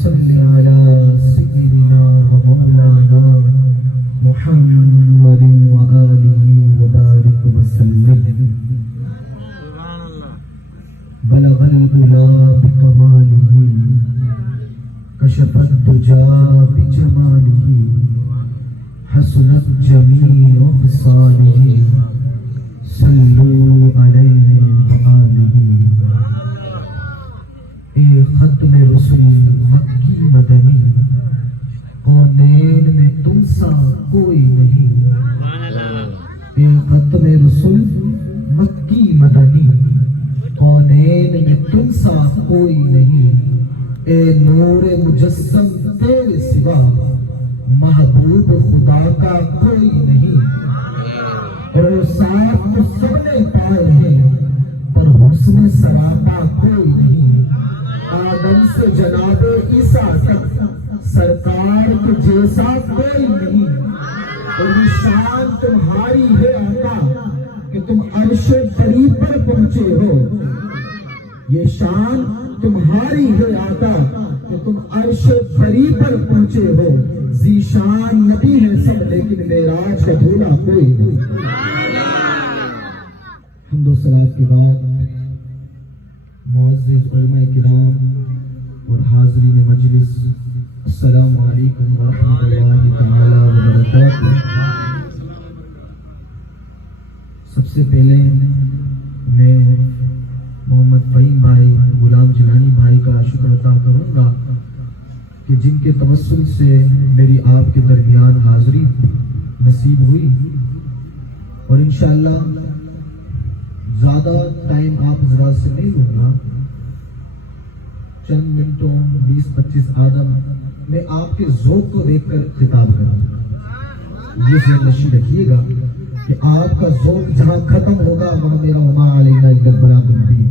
صل على سيدنا ومولانا محمد وآله وبارك وسلم بلغ العلا بكماله كشف الدجى بجماله حسنت جميع خصاله صلوا عليه وآله اے ختم رسول مکی مدنی کونین میں تم سا کوئی نہیں اے ختم رسول مکی مدنی کونین میں تم سا کوئی نہیں اے نور مجسم تیرے سوا محبوب خدا کا کوئی نہیں اور ساتھ تو سب نے پائے ہیں پر حسن سراپا کوئی نہیں آدم سے جناب عیسیٰ تک سرکار کے جیسا کوئی نہیں اور شان تمہاری ہے آقا کہ تم عرش بری پر پہنچے ہو یہ شان تمہاری ہے آقا کہ تم عرش بری پر پہنچے ہو ذیشان نبی ہے سب لیکن معراج کا دھولا کوئی نہیں حمد و صلوات کے بعد معزز علماء کرام اور حاضرین مجلس السلام علیکم ورحمۃ اللہ تعالی وبرکاتہ۔ سب سے پہلے میں محمد فہیم بھائی غلام جیلانی بھائی کا شکر ادا کروں گا کہ جن کے توسل سے میری آپ کے درمیان حاضری نصیب ہوئی اور انشاءاللہ زیادہ ٹائم آپ حضرات سے نہیں لوں گا، چند منٹوں 20-25 آدم میں آپ کے ذوق کو دیکھ کر خطاب کروں گا۔ یہ ذہن نشین رکھیے گا کہ آپ کا ذوق جہاں ختم ہوگا وہاں میرا وما علینا الا البلاغ المبین،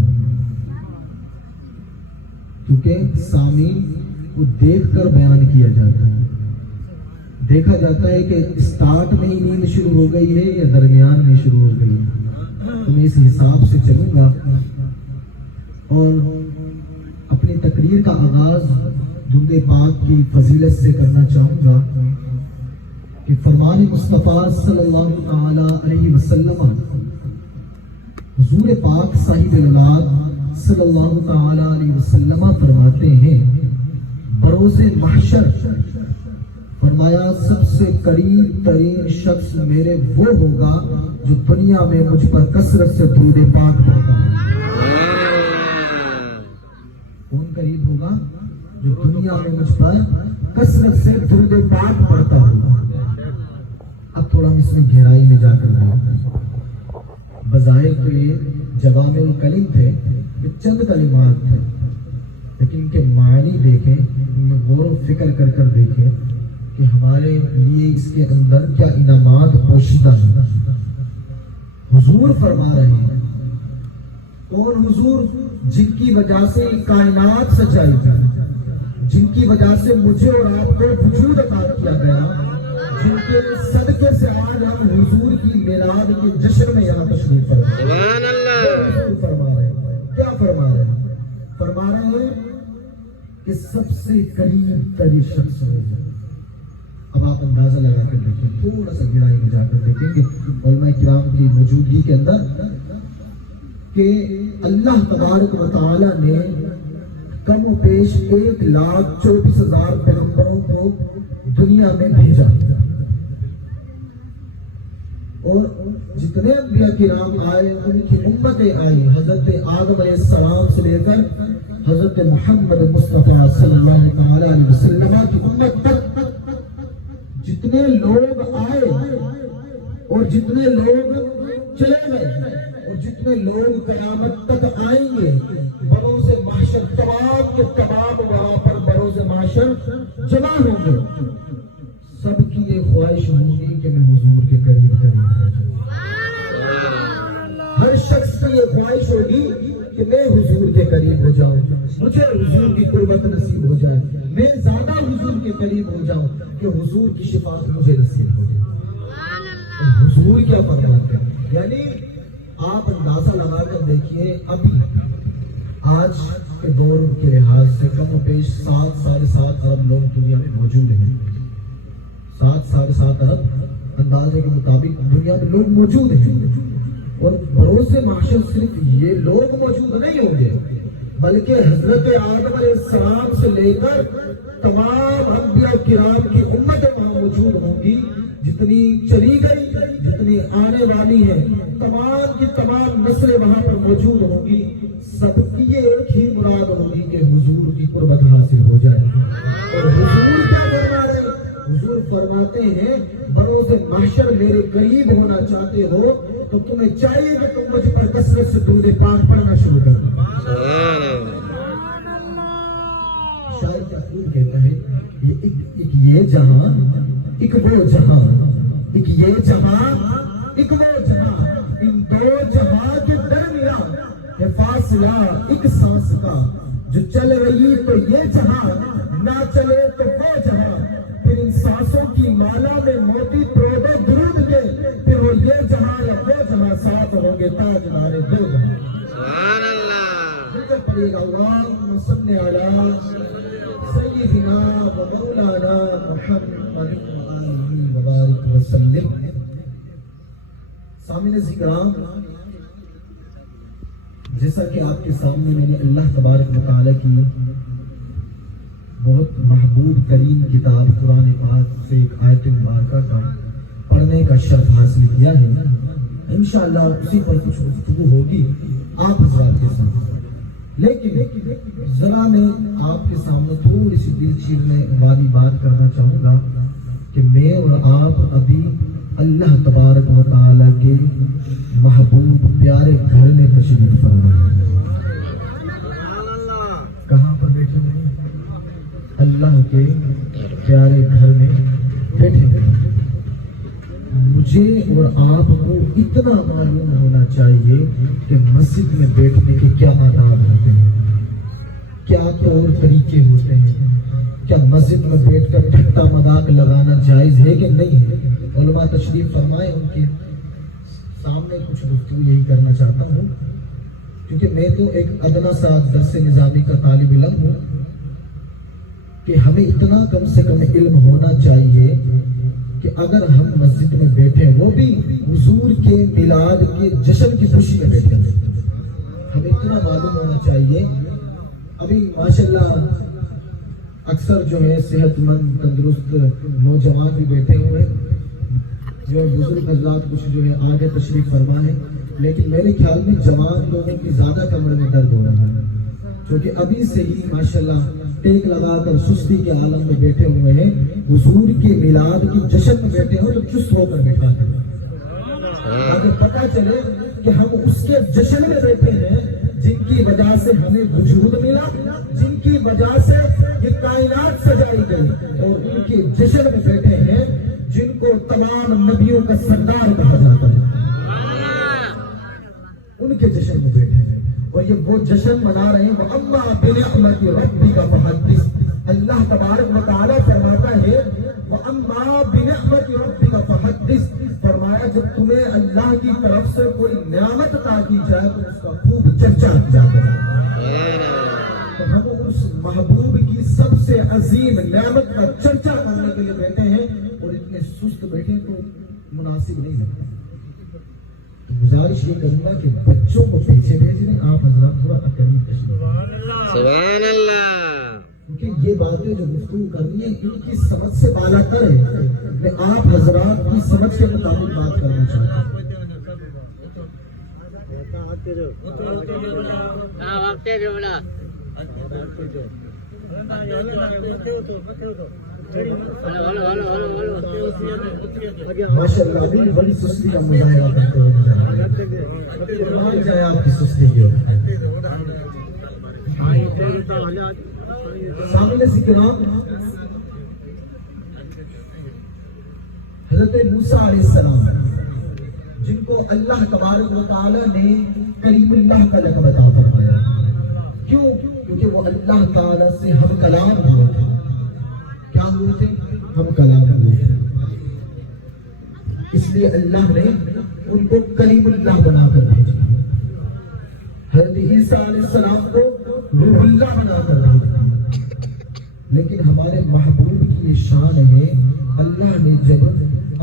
کیونکہ سامعین کو دیکھ کر بیان کیا جاتا ہے، دیکھا جاتا ہے کہ اسٹارٹ میں ہی نیند شروع ہو گئی ہے یا درمیان میں شروع ہو گئی ہے، تو میں اس حساب سے چلوں گا اور اپنی تقریر کا آغاز درود پاک کی فضیلت سے کرنا چاہوں گا کہ فرمان مصطفیٰ صلی اللہ تعالی علیہ وسلم حضور پاک صاحب الولاد صلی اللہ تعالی علیہ وسلم فرماتے ہیں بروز محشر فرمایا سب سے قریب ترین شخص میرے وہ ہوگا جو دنیا میں مجھ پر کثرت سے درود پاک پڑھتا ہے۔ کون قریب ہوگا؟ جو دنیا میں مجھ پر کثرت سے درود پاک پڑھتا ہوگا۔ اب تھوڑا ہم اس میں گہرائی میں جا کر دیکھتے ہیں۔ بظاہر تو یہ جوامع الکلم تھے، یہ چند کلمات تھے، لیکن ان کے معنی دیکھیں، ان میں غور و فکر کر کر دیکھیں کہ ہمارے لیے اس کے اندر کیا انعامات پوشیدہ ہیں۔ حضور فرما رہے ہیں، کون حضور؟ جن کی وجہ سے کائنات سجائی گئی، جن کی وجہ سے مجھے اور آپ کو وجود عطا کیا گیا، جن کے صدقے سے آج ہم حضور کی میلاد کے جشن میں یہاں تشریف فرما رہے ہیں۔ سبحان اللہ۔ فرما رہے ہیں، کیا فرما رہے ہیں؟ فرما رہے ہیں کہ سب سے قریب ترین شخص ہوگا۔ اب آپ اندازہ لگا کر دیکھیں، تھوڑا سا گہرائی میں جا کر دیکھیں گے علماء کرام کی موجودگی کے اندر کہ اللہ تبارک و تعالی نے کم و بیش 1,24,000 پیغمبروں کو دنیا میں بھیجا اور جتنے انبیاء کرام آئے ان کی امتیں آئی، حضرت آدم علیہ السلام سے لے کر حضرت محمد مصطفیٰ صلی اللہ تعالی علیہ وسلم کی امت تک جتنے لوگ آئے اور جتنے لوگ چلے گئے اور جتنے لوگ قیامت تک آئیں گے، بروز محشر تمام کے تمام وہاں پر بروز محشر جمع ہوں گے، سب کی یہ خواہش ہوگی کہ میں حضور کے قریب ہو جاؤں۔ ہر شخص کی یہ خواہش ہوگی کہ میں حضور کے قریب ہو جاؤں، مجھے حضور کی قربت نصیب ہو جائے، میں زیادہ حضور کے قریب ہو جاؤں کہ حضور کی شفاعت مجھے نصیب ہو جائے۔ حضور کیا فرماتے ہیں؟ یعنی آپ اندازہ لگا کر دیکھیے، ابھی آج کے دور کے لحاظ سے کم و بیش 7.5 ارب لوگ دنیا میں موجود ہیں. 7.5 ارب اندازے کے مطابق دنیا میں لوگ موجود ہیں. اور بروز محشر صرف یہ لوگ موجود نہیں ہوں گے بلکہ حضرت آدم علیہ السلام سے لے کر تمام انبیاء کرام کی امتیں وہاں موجود ہوں گی. جتنی چلی گئی جتنی آنے والی ہے تمام کی تمام نسلیں وہاں پر موجود ہوں گی. سب کی یہ ایک ہی مراد ہوگی کہ حضور کی قربت حاصل ہو جائے. اور حضور کیا فرماتے ہیں؟ حضور فرماتے ہیں بروز محشر میرے قریب ہونا چاہتے ہو تو تمہیں چاہیے کہ تم مجھ پر کثرت سے درود پاک پڑھنا شروع کر دو. شاید کیا خوب کہتا ہے ایک یہ جہاں ایک وہ جہاں ایک یہ جہاں ایک وہ جہاں ان دو جہاں کے درمیان ہے فاصلہ ایک سانس کا. جو چل رہی تو یہ جہاں نہ چلے تو وہ جہاں. پھر ان سانسوں کی مالا میں موتی پرود و درود دے پھر وہ یہ جہاں یا وہ جہاں ساتھ ہوں گے تاجدار دو جہاں. سبحان اللہ. پڑھیے گا اللہم صلی علی سیدنا و مولانا محمد وبارک وسلم. سامعین کرام، جیسا کہ آپ کے سامنے میں نے اللہ تبارک و تعالیٰ کی بہت محبوب ترین کتاب قرآن پاک سے ایک آیت مبارکہ کا پڑھنے کا شرف حاصل کیا ہے، انشاءاللہ اسی پر کچھ گفتگو ہوگی آپ حضرات کے سامنے. لیکن ذرا میں آپ کے سامنے تھوڑی سی دل چیرنے والی بات کرنا چاہوں گا کہ میں اور آپ ابھی اللہ تبارک و تعالیٰ کے محبوب پیارے گھر میں تشریف فرما ہیں. کہاں پر بیٹھے ہوئے؟ اللہ کے پیارے گھر میں بیٹھے ہوئے. مجھے اور آپ کو اتنا معلوم ہونا چاہیے کہ مسجد میں بیٹھنے کے کیا آداب ہوتے ہیں، کیا طور طریقے ہوتے ہیں. کیا مسجد میں بیٹھ کر ٹھٹا مذاق لگانا جائز ہے کہ نہیں ہے؟ علماء تشریف فرمائے، ان کے سامنے کچھ گفتگو یہی کرنا چاہتا ہوں کیونکہ میں تو ایک ادنا سا درس نظامی کا طالب علم ہوں کہ ہمیں اتنا کم سے کم علم ہونا چاہیے کہ اگر ہم مسجد میں بیٹھے وہ بھی حضور کے میلاد کے جشن کی خوشی میں بیٹھے ہمیں اتنا معلوم ہونا چاہیے. ابھی ماشاءاللہ اکثر جو ہے صحت مند تندرست نوجوان بھی بیٹھے ہوئے ہیں، جو بزرگ حضرات کچھ جو ہے آگے تشریف فرما ہے، لیکن میرے خیال میں جوان لوگوں کی زیادہ کمر میں درد ہو رہا ہے کیونکہ ابھی سے ہی ماشاءاللہ ٹیک لگا کر سستی کے عالم میں بیٹھے ہوئے ہیں. حضور کے میلاد کی جشن میں بیٹھے ہو تو چست ہو کر بیٹھا کریں تاکہ پتہ چلے کہ ہم اس کے جشن میں بیٹھے ہیں جن کی وجہ سے ہمیں وجود ملا، جن کی وجہ سے یہ کائنات سجائی گئی، اور ان کے جشن میں بیٹھے ہیں جن کو تمام نبیوں کا سردار کہا جاتا ہے. ان کے جشن میں بیٹھے ہیں اور یہ وہ جشن منا رہے ہیں. وَأَمَّا بِنِعْمَةِ رَبِّكَ فَحَدِّثْ. اللہ تبارک و تعالیٰ فرماتا ہے وَأَمَّا بِنِعْمَةِ رَبِّكَ فَحَدِّثْ. فرمایا جب تمہیں اللہ کی طرف سے کوئی نعمت عطا کی جائے تو اس کا خوب چرچا کیا جائے. تو ہم اس محبوب کی سب سے عظیم نعمت کا چرچا کرنے کے لیے بیٹھے ہیں اور اتنے سست بیٹھے تو مناسب نہیں لگتا. گزارش یہ کروں گا کہ بچوں کو پیچھے بھیج دیں، آپ حضرات تھوڑا اکیلی تشریف. سبحان اللہ. کیونکہ یہ باتیں جو گفتگو کرنی ہے ان کی سمجھ سے بالا تر ہے. میں آپ حضرات کی سمجھ کے مطابق بات کرنا چاہتا ہوں. ماشاءاللہ ابھی بڑی سستی کا مظاہرہ کرتے ہوئے مان جائے آپ کی سستی کی. سامنے کرام حضرت موسیٰ علیہ السلام جن کو اللہ تبارک و تعالیٰ نے کلیم اللہ کا لقب عطا فرمایا. کیوں؟ کیونکہ وہ اللہ تعالیٰ سے ہم کلام ہوئے تھے. کیا ہوئے تھے؟ ہم کلام ہوئے تھے. اس لیے اللہ نے ان کو کلیم اللہ بنا کر بھیجا. حضرت عیسیٰ علیہ السلام کو اللہ بنا کر بھیجتی ہے، لیکن ہمارے محبوب کی یہ شان ہے، اللہ نے جب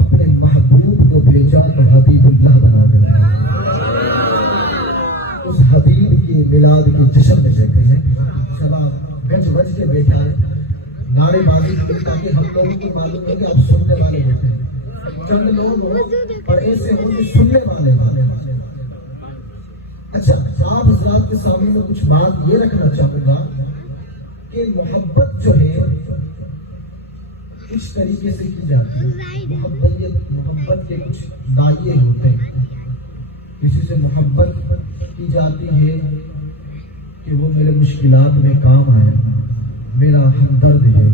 اپنے محبوب کو بھیجا تو حبیب اللہ بنا کر بھیجا۔ اس حبیب کی میلاد کے جشن میں بیٹھے ہیں، سب گج وج کے بیٹھا ہے، نعرے بازی کی، تاکہ ہم لوگوں کو معلوم ہے کہ آپ سننے والے بیٹھے ہیں۔ چند لوگ ہو اور ایسے ہو جو سننے والے والے۔ اچھا، آپ حضرات کے سامنے میں کچھ بات یہ رکھنا چاہوں گا کہ محبت جو ہے کس طریقے سے کی جاتی ہے۔ محبت کے کچھ دائیں ہوتے ہیں۔ کسی سے محبت کی جاتی ہے کہ وہ میرے مشکلات میں کام آیا، میرا ہمدرد ہے،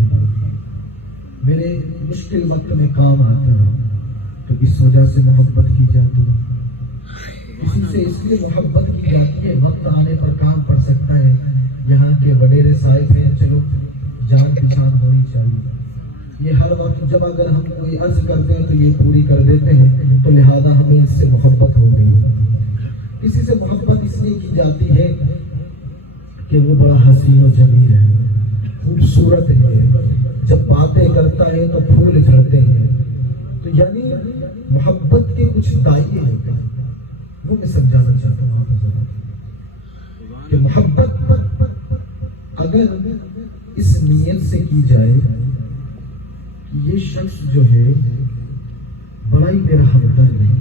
میرے مشکل وقت میں کام آتا ہے، تو اس وجہ سے محبت کی جاتی ہے۔ کسی سے اس لیے محبت کی جاتی ہے وقت آنے پر کام پڑ سکتا ہے، یہاں کے وڈیرے صاحب ہیں، چلو جان پہچان ہونی چاہیے، یہ ہر وقت جب اگر ہم کوئی عرض کرتے ہیں تو یہ پوری کر دیتے ہیں، تو لہذا ہمیں اس سے محبت ہو گئی۔ کسی سے محبت اس لیے کی جاتی ہے کہ وہ بڑا حسین و جمیل ہے، خوبصورت ہے، جب باتیں کرتا ہے تو پھول جھڑتے ہیں، تو یعنی محبت کے کچھ دائیں ہوتے ہیں، وہ میں سمجھانا چاہتا ہوں آپ کو کہ محبت اگر اس نیت سے کی جائے کہ یہ شخص جو ہے بڑا ہی میرا ہمدرد ہے،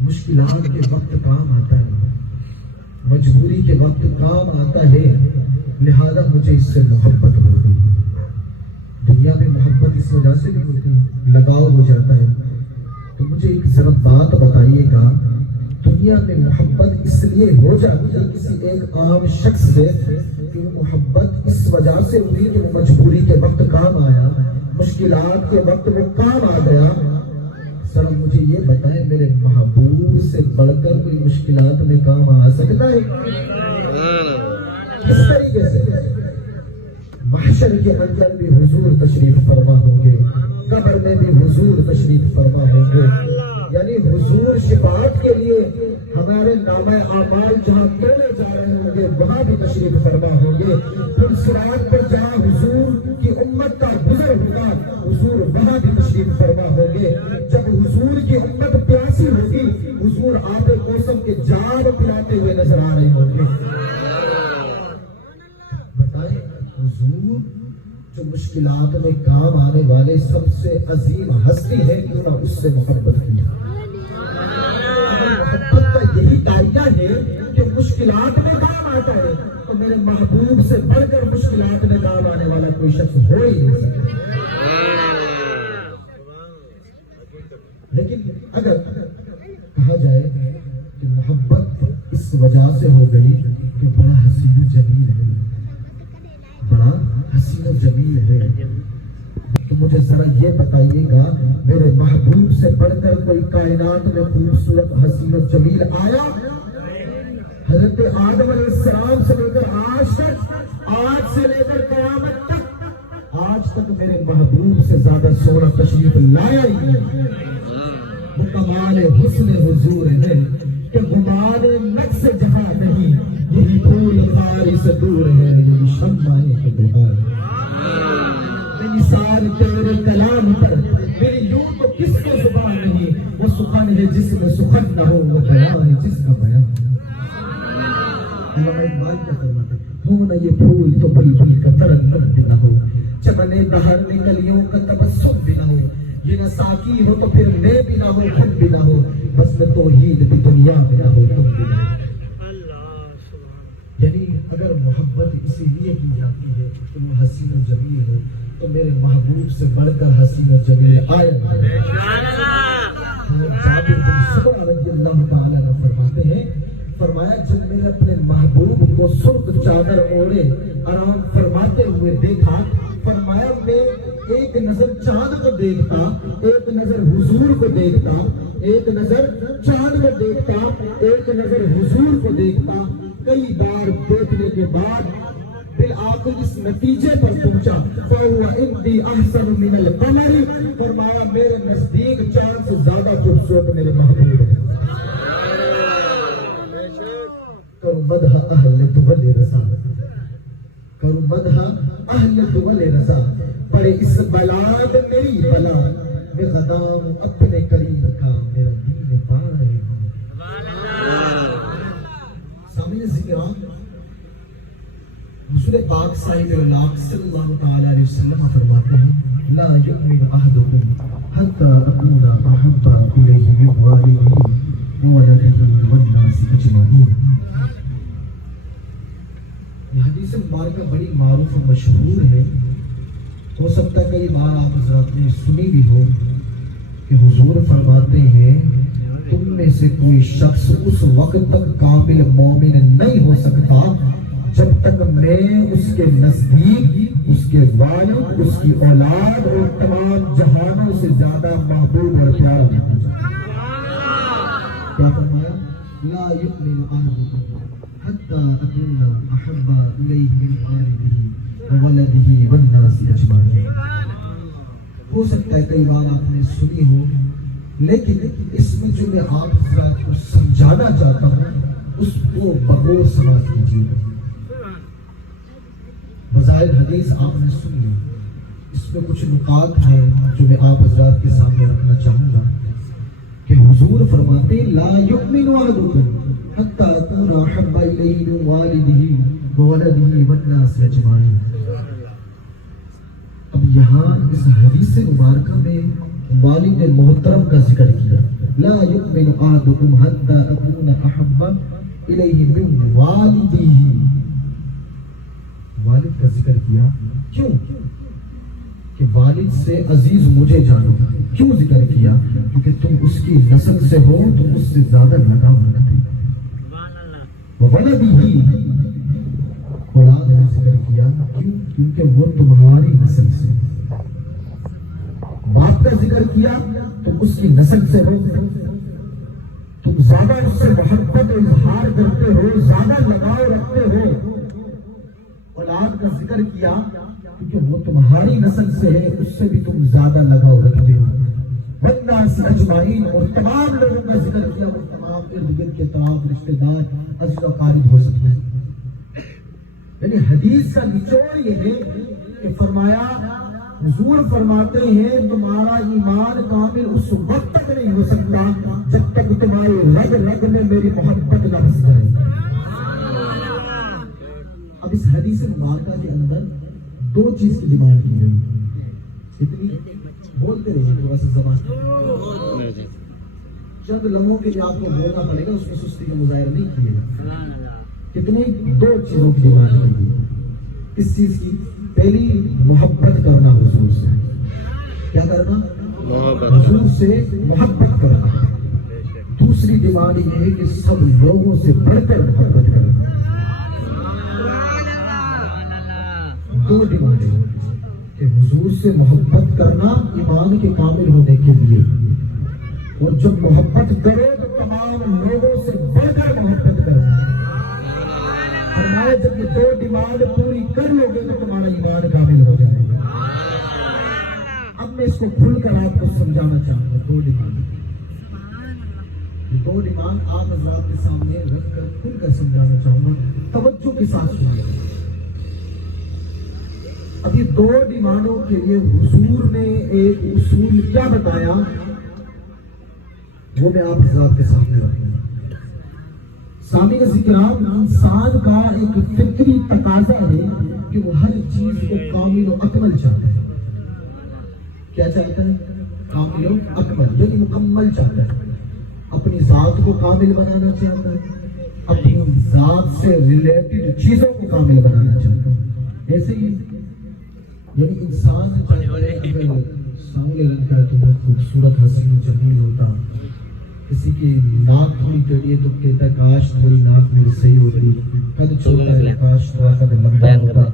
مشکلات کے وقت کام آتا ہے، مجبوری کے وقت کام آتا ہے، لہذا مجھے اس سے محبت ہو گئی۔ دنیا میں محبت اس وجہ سے بھی ہوتی ہے، لگاؤ ہو جاتا ہے۔ تو مجھے ایک ذرا بات بتائیے گا، دنیا میں محبت اس لیے ہو جاتی ہے کسی ایک عام شخص سے کہ وہ محبت اس وجہ سے ہوئی کہ وہ مجبوری کے وقت کام آیا، مشکلات کے وقت وہ کام آ گیا۔ سر مجھے یہ بتائیں، میرے محبوب سے بڑھ کر کوئی مشکلات میں کام آ سکتا ہے؟ کس طریقے سے؟ محشر کے منظر بھی حضور تشریف فرما ہوں گے، قبر میں بھی حضور تشریف فرما ہوں گے، یعنی حضور شفاعت کے لیے ہمارے نامہ اعمال جہاں تولے جا رہے ہوں گے وہاں بھی تشریف فرما ہوں گے، پھر صراط پر جہاں حضور کی امت کا گزر ہوگا حضور وہاں بھی تشریف فرما ہوں گے۔ جب حضور کی امت پیاسی ہوگی حضور آب کوثر کے جام پلاتے ہوئے نظر آ رہے ہوں گے۔ بتائیں حضور جو مشکلات میں کام آنے والے سب سے عظیم ہستی ہے، کیوں نہ اس سے محبت کی؟ محبت کا یہی دائرہ ہے کہ مشکلات میں کام آتا ہے، تو میرے محبوب سے بڑھ کر مشکلات میں کام آنے والا کوئی شخص ہو ہی نہیں سکتا۔ لیکن اگر کہا جائے کہ محبت اس وجہ سے ہو گئی کہ بڑا حسین و جمیل ہے، بڑا حسین و جمیل ہے، تو مجھے ذرا یہ بتائیے گا میرے محبوب سے بڑھ کر کوئی کائنات میں خوبصورت حسین و جمیل آیا؟ حضرت آدم علیہ السلام سے لے کر آج تک، آج سے لے کر قیامت تک، آج تک میرے محبوب سے زیادہ سونا تشریف لایا ہی نہیں۔ وہ کمال حسن حضور ہے کہ گمان نقص جہاں نہیں، یہی پھول خاری سے دور ہے، یہی شمع کے بہار۔ نثار تیرے کلام پر میری یوں تو کس کو زبان نہیں، وہ سخن ہے جس میں سخن نہ ہو، وہ بیان ہے جس کا بیان۔ علامہ اقبال کیا فرماتے ہیں، ہو نہ یہ پھول تو بلبل کا ترنم بھی نہ ہو، چمن بہار میں کلیوں کا تبسم بھی نہ ہو، یہ نہ ساقی ہو تو پھر میں بھی نہ ہو، خود بھی نہ ہو، بس میں توحید بھی دنیا میں نہ ہو، تم بھی نہ ہو۔ یعنی اگر محبت اسی لیے کی جاتی ہے کہ وہ حسین و جمیل ہو، تو میرے محبوب سے بڑھ کر حسین و جمیل آئے۔ جابر بن سمرہ رضی اللہ تعالیٰ عنہ فرماتے ہیں، فرمایا جب میں نے اپنے محبوب کو سرخ چادر اوڑے آرام فرماتے ہوئے دیکھا، فرمایا میں ایک نظر چاند کو دیکھتا، ایک نظر حضور کو دیکھتا، ایک نظر چاند کو دیکھتا، ایک نظر حضور کو دیکھتا، کئی بار دیکھنے کے بعد بالآخر اس نتیجے پر پہنچا، فَهُوَ عِنْدِي أَحْسَنُ مِنَ الْقَمَرِ، فرمایا میرے نزدیک چاند سے زیادہ خوبصورت میرے محبوب ہے۔ تو مدح اہل دول رسالت، کروں مدح اہل دول رضا، پڑے اس بلا میں میری بلا، میں غدام اپنے کریم کا میرا دین پا رہے ہوں۔ سامنے ذکرام رسول پاک صاحب اللہ صلی اللہ تعالی علیہ وسلم فرماتے ہیں لا یؤمن احدکم حتی اکون احب الیہ من والدہ وولدہ والناس اجمعین۔ یہ حدیث مبارکہ بڑی معروف و مشہور ہے، ہو سکتا ہے کئی بار آپ حضرات نے سنی بھی ہو کہ حضور فرماتے ہیں تم میں سے کوئی شخص اس وقت تک کامل مومن نہیں ہو سکتا جب تک میں اس کے نزدیک اس کے والد، اس کی اولاد اور تمام جہانوں سے زیادہ محبوب اور پیارا ہوں۔ کیا فرمایا؟ لا یؤمن احدکم حتی اکون احب الیہ من والدہ وولدہ والناس اجمعین۔ ہو سکتا ہے کئی بار آپ نے سنی ہو، لیکن اس میں جو میں آپ حضرات کو سمجھانا چاہتا ہوں اس کو بغور سماعت کیجیے۔ بظاہر حدیث آپ نے سن لی، اس میں کچھ نکات ہیں جو میں آپ حضرات کے سامنے رکھنا چاہوں گا کہ حضور فرماتے لا یؤمن احدکم حتی اکون احب الیہ من والدہ وولدہ والناس اجمعین۔ اب یہاں اس حدیث مبارکہ میں والد محترم کا ذکر کیا، لا یؤمن احدکم حتی اکون احب الیہ من والدہ، والد کا ذکر کیا۔ کیوں کہ والد سے عزیز مجھے جانو۔ کیوں ذکر کیا؟ کیونکہ تم اس کی نسل سے ہو، تم اس سے زیادہ لگاؤ رکھتے۔ وولدہ، اولاد کا ذکر کیا۔ کیوں؟ کیونکہ وہ تمہاری نسل سے۔ باپ کا ذکر کیا، تم اس کی نسل سے ہو، تم زیادہ اس سے محبت و اظہار کرتے ہو، زیادہ لگاؤ رکھتے ہو۔ اولاد کا ذکر کیا کیونکہ وہ تمہاری نسل سے ہے، اس سے بھی تم زیادہ لگاؤ رکھتے ہو۔ والناس اجمعین، اور تمام لوگوں کا ذکر کیا، وہ تمام ارد گرد کے تمام رشتہ دار عزیز و قریب ہو سکتے ہیں۔ یعنی حدیث کا نچوڑ یہ ہے کہ فرمایا، حضور فرماتے ہیں تمہارا ایمان کامل اس وقت تک نہیں ہو سکتا جب تک تمہاری رگ رگ میں میری محبت نہ بس جائے۔ اب اس حدیث مبارکہ کے اندر دو چیز کی ڈیمانڈ کی گئی، اتنی بولتے رہیے تھوڑا سا زبان، چند لمحوں کے لیے آپ کو بولنا پڑے گا، اس میں سستی کا مظاہرہ نہیں کیے گا۔ کتنی؟ دو چیزوں کی ڈیمانڈ کی گئی۔ کس چیز کی؟ پہلی محبت کرنا حضور سے۔ کیا کرنا؟ حضور سے محبت کرنا۔ دوسری ڈیمانڈ یہ ہے کہ سب لوگوں سے بڑھ کر محبت کرنا۔ دو ڈیمانڈیں کہ حضور سے محبت کرنا ایمان کے کامل ہونے کے لیے، اور جب محبت کرو تو تمام لوگوں سے بڑھ کر محبت کرنا۔ فرمایا جب یہ دو ڈیمانڈ پوری کر لو گے تو تمہارا ایمان کامل ہو جائے گا۔ اب میں اس کو کھل کر آپ کو سمجھانا چاہوں گا۔ دو ڈیمانڈ آپ حضرات کے سامنے رکھ کر کھل کر سمجھانا چاہوں گا، توجہ کے ساتھ سنیے۔ اب یہ دو ڈیمانڈوں کے لیے حضور نے ایک اصول کیا بتایا، وہ میں آپ حضرات کے سامنے رکھوں گا۔ سامعین کرام، انسان کا ایک فطری تقاضا ہے کہ وہ ہر چیز کو کامل و اکمل چاہتا ہے۔ کیا چاہتا ہے؟ کامل و اکمل، یعنی مکمل چاہتا ہے۔ اپنی ذات کو کامل بنانا چاہتا ہے، اپنی ذات سے ریلیٹڈ چیزوں کو کامل بنانا چاہتا ہے۔ ایسے ہی یعنی انسان چاہتا ہے اگر سانولے رنگ کا ہے تو بہت خوبصورت حسین جمیل ہوتا، کسی کی ناک تھوڑی ٹیڑھی ہے تو کہتا ہے کاش تھوڑی ناک میری صحیح ہوتی، قد چھوٹا ہے کاش تھوڑا قد لمبا ہوتا،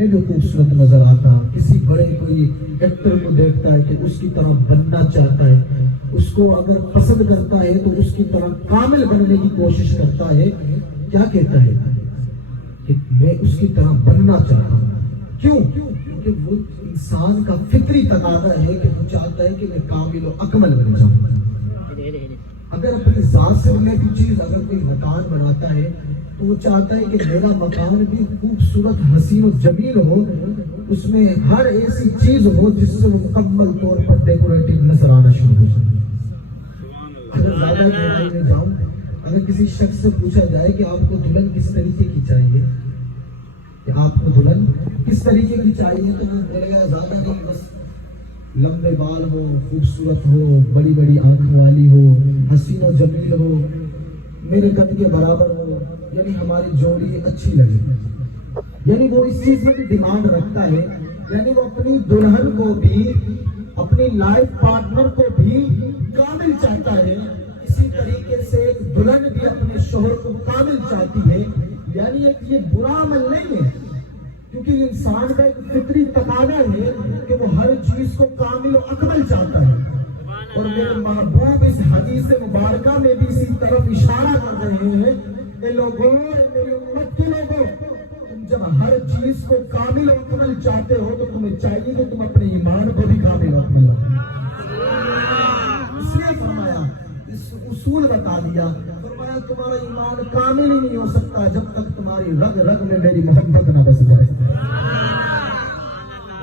ہے جو خوبصورت نظر آتا۔ کسی بڑے کوئی ایکٹر کو دیکھتا ہے کہ اس کی طرح بننا چاہتا ہے، اس کو اگر پسند کرتا ہے تو اس کی طرح کامل بننے کی کوشش کرتا ہے۔ کیا کہتا ہے؟ کہ میں اس کی طرح بننا چاہتا ہوں۔ کیوں؟ کیونکہ وہ انسان کا فطری تقاضا ہے کہ وہ چاہتا ہے کہ میں کامل و اکمل بن جاؤں۔ اگر اپنی ذات سے ریلیٹڈ چیز اگر کوئی مکان بناتا ہے تو وہ چاہتا ہے کہ میرا مکان بھی خوبصورت حسین و جمیل ہو، اس میں ہر ایسی چیز ہو جس سے وہ مکمل طور پر ڈیکوریٹو نظر آنا شروع ہو جائے۔ اگر زیادہ گہرائی میں جاؤں، اگر کسی شخص سے پوچھا جائے کہ آپ کو دلہن کس طریقے کی چاہیے، کہ آپ کو دلہن کس طریقے کی چاہیے، تو وہ بولے گا زیادہ نہیں، بس لمبے بال ہو، خوبصورت ہو، بڑی بڑی آنکھ والی ہو، حسین و جمیل ہو، میرے قد کے برابر ہو، یعنی ہماری جوڑی اچھی لگے۔ یعنی وہ اس چیز میں بھی ڈیمانڈ رکھتا ہے، یعنی وہ اپنی دلہن کو بھی، اپنی لائف پارٹنر کو بھی کامل چاہتا ہے، اسی طریقے سے ایک دلہن بھی اپنے شوہر کو کامل چاہتی ہے۔ یعنی ایک یہ برا عمل نہیں ہے، کیونکہ انسان کا ایک فطری تقاضا ہے کہ وہ ہر چیز کو کامل و اکمل چاہتا ہے، اور میرے محبوب اس حدیث مبارکہ میں بھی اسی طرف اشارہ کر رہے ہیں کہ لوگوں، میری امت کے لوگوں، تم جب ہر چیز کو کامل و اکمل چاہتے ہو تو تمہیں چاہیے کہ تم اپنے ایمان کو بھی کامل و اکمل رکھو۔ اس لیے فرمایا، اس اصول بتا دیا، فرمایا تمہارا ایمان کامل ہی نہیں ہو سکتا جب تک تمہاری رگ رگ میں میری محبت نہ بس جائے۔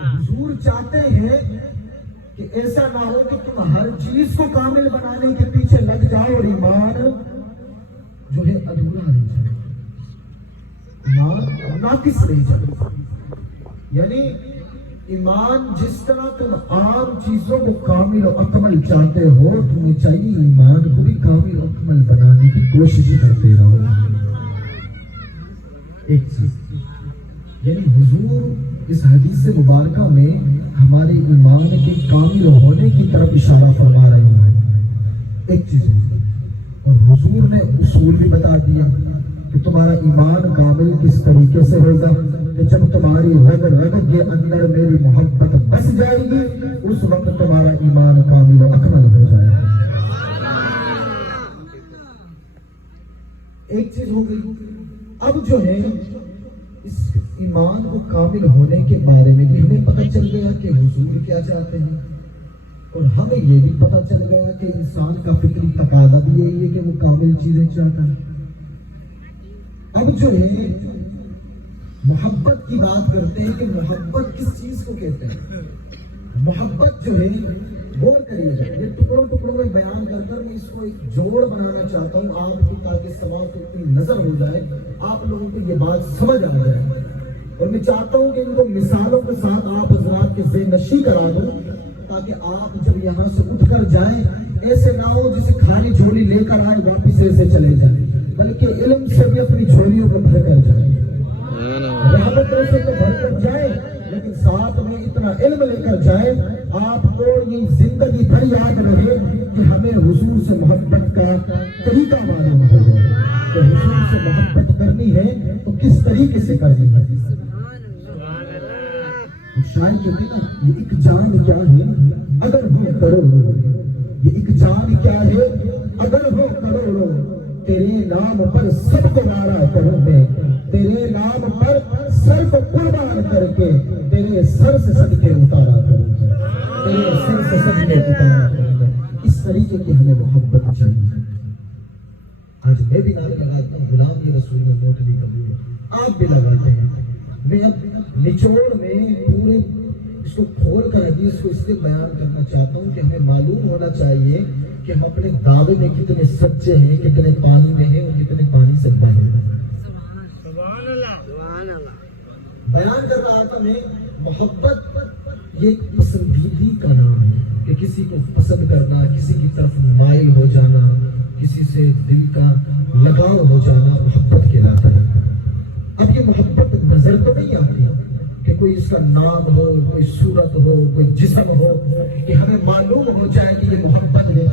حضور چاہتے ہیں کہ ایسا نہ ہو کہ تم ہر چیز کو کامل بنانے کے پیچھے لگ جاؤ اور ایمان جو ہے ادھورا رہ جائے، ایمان ناقص رہ جائے۔ یعنی ایمان جس طرح تم عام چیزوں کو کامل و اکمل چاہتے ہو، تمہیں چاہیے ایمان کو بھی کامل و اکمل بنانے کی کوشش کرتے رہو۔ ایک چیز، یعنی حضور اس حدیث مبارکہ میں ہمارے ایمان کے کامل ہونے کی طرف اشارہ فرما رہے ہیں۔ ایک چیز ہے، اور حضور نے اصول بھی بتا دیا کہ تمہارا ایمان کامل کس طریقے سے ہوگا، کہ جب تمہاری رگ رگ کے اندر میری محبت بس جائے گی، اس وقت تمہارا ایمان کامل و اکمل ہو جائے گا۔ ایک چیز ہو گئی۔ اب جو ہے اس ایمان کو کامل ہونے کے بارے میں بھی ہمیں پتہ چل گیا کہ حضور کیا چاہتے ہیں، اور ہمیں یہ بھی پتہ چل گیا کہ انسان کا فطری تقاضا بھی یہی ہے کہ وہ کامل چیزیں چاہتا ہے۔ اب جو ہے محبت کی بات کرتے ہیں کہ محبت کس چیز کو کہتے ہیں۔ محبت جو ہے، غور کریے گا، یہ ٹکڑوں ٹکڑوں میں بیان کر کر میں اس کو ایک جوڑ بنانا چاہتا ہوں آپ کی، تاکہ سماعت کو اتنی نظر ہو جائے، آپ لوگوں کو یہ بات سمجھ آ جائے، اور میں چاہتا ہوں کہ ان کو مثالوں کے ساتھ آپ حضرات کے ذہن نشی کرا دوں، تاکہ آپ جب یہاں سے اٹھ کر جائیں ایسے نہ ہو جسے خالی جھولی لے کر آئے واپس ایسے چلے جائیں، بلکہ علم سے بھی اپنی جھولیوں کو بھر کر جائیں، رحمتوں سے تو بھر کر جائیں، لیکن ساتھ میں اتنا علم لے کر جائیں آپ کو یہ زندگی بھر یاد رہے کہ ہمیں حضور سے محبت کا طریقہ معلوم ہو جائے، کہ حضور سے محبت کرنی ہے تو کس طریقے سے کرنی ہے۔ شاعر کہتے ہیں نا، یہ ایک جان کیا ہے اگر ہو کروڑوں، یہ ایک جان کیا ہے اگر ہو کروڑوں، تیرے نام پر سب کو مارا کروں میں، تیرے نام پر سر کو قربان کر کے تیرے سر سے صدقے اتارا کروں میں، تیرے سر سے صدقے اتارا کروں میں۔ اس طریقے کی ہمیں محبت چاہیے۔ آج میں بھی نام لگاتا ہوں، غلام یہ رسول میں موت بھی قبول ہے، آپ بھی لگاتے ہیں۔ میں اب نچوڑ میں پورے اس کو کھول کر حدیث کو اس لیے بیان کرنا چاہتا ہوں کہ ہمیں معلوم ہونا چاہیے کہ ہم اپنے دعوے میں کتنے سچے ہیں، کتنے پانی میں ہیں اور کتنے پانی سے باہر ہیں۔ بیان کر رہا تھا میں، محبت یہ ایک پسندیدگی کا نام ہے، کہ کسی کو پسند کرنا، کسی کی طرف مائل ہو جانا، کسی سے دل کا لگاؤ ہو جانا محبت کہلاتا ہے۔ اب یہ محبت نظر تو نہیں آتی کہ کوئی اس کا نام ہو، کوئی صورت ہو، کوئی جسم ہو، کہ ہمیں معلوم ہو جائے کہ یہ محبت ہے۔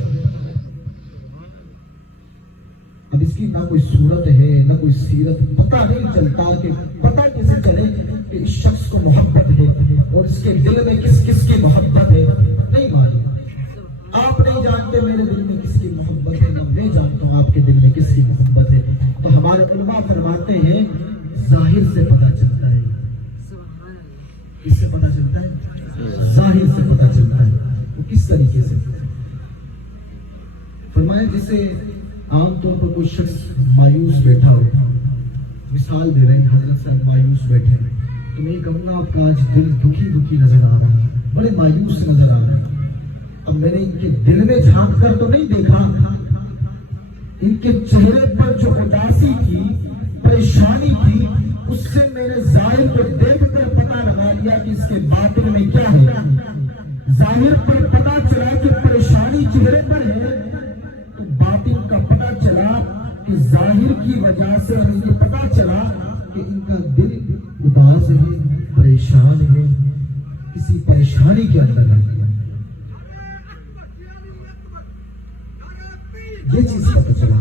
اب اس کی نہ کوئی صورت ہے نہ کوئی سیرت، پتہ نہیں چلتا کہ پتہ کیسے چلے کہ اس شخص کو محبت ہے اور اس کے دل میں کس کس کی محبت ہے، نہیں معلوم۔ آپ نہیں جانتے میرے دل میں کس کی محبت ہے، نہ میں جانتا ہوں آپ کے دل میں کس کی محبت ہے۔ تو ہمارے علماء فرماتے ہیں ظاہر سے پتہ چلتا ہے۔ کس سے پتہ چلتا ہے؟ ظاہر سے پتہ چلتا ہے۔ وہ کس طریقے سے؟ فرمایا جسے عام طور پر کوئی شخص مایوس بیٹھا ہو، مثال دے رہے ہیں، حضرت صاحب مایوس بیٹھے ہیں، تو میں یہ کہوں گا آپ کا آج دل دکھی دکھی نظر آ رہا ہے، بڑے مایوس نظر آ رہے ہیں۔ اب میں نے ان کے دل میں جھانک کر تو نہیں دیکھا، ان کے چہرے پر جو اداسی تھی، پریشانی تھی، اس سے میں نے ظاہر کو دیکھ کر پتہ لگا لیا کہ اس کے باطن میں کیا ہے۔ ظاہر پر پتہ چلا کہ پریشانی چہرے پر ہے، تو باطن کا پتہ چلا کہ ظاہر کی وجہ سے ہمیں یہ پتہ چلا کہ ان کا دل اداس ہے، پریشان ہے، کسی پریشانی کے اندر ہے۔ یہ چیز پتہ چلا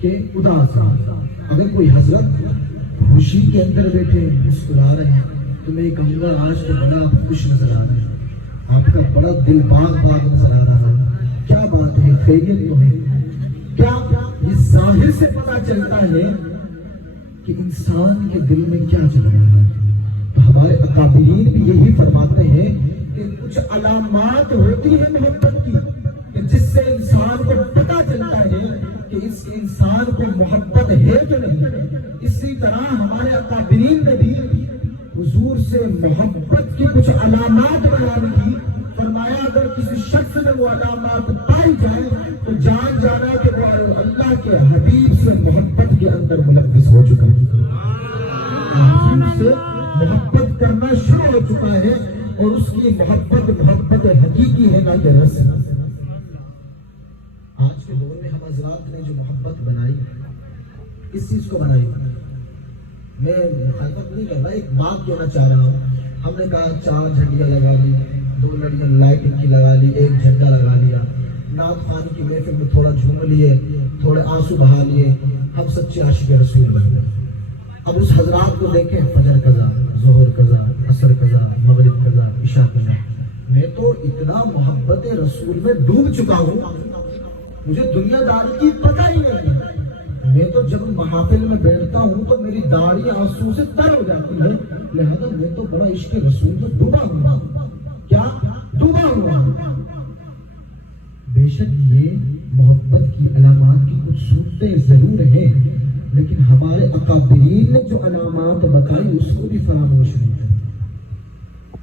کہ اداس ہے۔ اگر کوئی حضرت خوشی کے اندر بیٹھے مسکرا رہے ہیں تو میں یہ کہوں گا آج تو بڑا آپ خوش نظر آ رہے ہیں، آپ کا بڑا دل باغ باغ نظر آ رہا ہے، کیا بات ہے، خیریت تو ہے کیا؟ یہ ظاہر سے پتہ چلتا ہے کہ انسان کے دل میں کیا چل رہا ہے۔ تو ہمارے اکابرین بھی یہی فرماتے ہیں کہ کچھ علامات ہوتی ہیں محبت کی کہ جس سے انسان کو پتہ چلتا ہے کہ اس انسان کو محبت ہے کہ نہیں۔ اسی طرح ہمارے اکابرین نے بھی حضور سے محبت کی کچھ علامات بیان کی، فرمایا اگر کسی شخص میں وہ علامات پائی جائے تو جان جانا کہ وہ اللہ کے حبیب سے محبت کے اندر ملوث ہو چکا ہے، حضور سے محبت کرنا شروع ہو چکا ہے، اور اس کی محبت حقیقی ہے نہ کہ رسم۔ آج کے دور میں ہم حضرات نے جو محبت بنائی، اس چیز کو بنائی، میں مخالفت نہیں کر رہا، ایک بات کہنا چاہ رہا ہوں۔ ہم نے کہا 4 جھنڈیاں لگا لی، 2 لڑیاں لائٹنگ کی لگا لی، 1 جھنڈا لگا لیا، نعت خوانی کی محفل میں تھوڑا جھوم لیے، تھوڑے آنسو بہا لیے، ہم سچے عاشق رسول بن گئے۔ اب اس حضرات کو دیکھیں، فجر قضا، ظہر قضا، عصر قضا، مغرب قضا، عشاء قضا، میں تو اتنا محبت رسول میں ڈوب چکا ہوں، مجھے دنیا داری کی پتہ ہی نہیں۔ میں تو جب محافل میں بیٹھتا ہوں تو میری داڑھی آنسو سے تر ہو جاتی ہے، لہذا میں تو بڑا عشق رسول میں ڈوبا ہوا، کیا ڈوبا ہوا۔ بے شک یہ محبت کی علامات کی کچھ صورتیں ضرور ہیں، لیکن ہمارے اکابرین نے جو علامات بتائی اس کو بھی فراموش نہیں کیا۔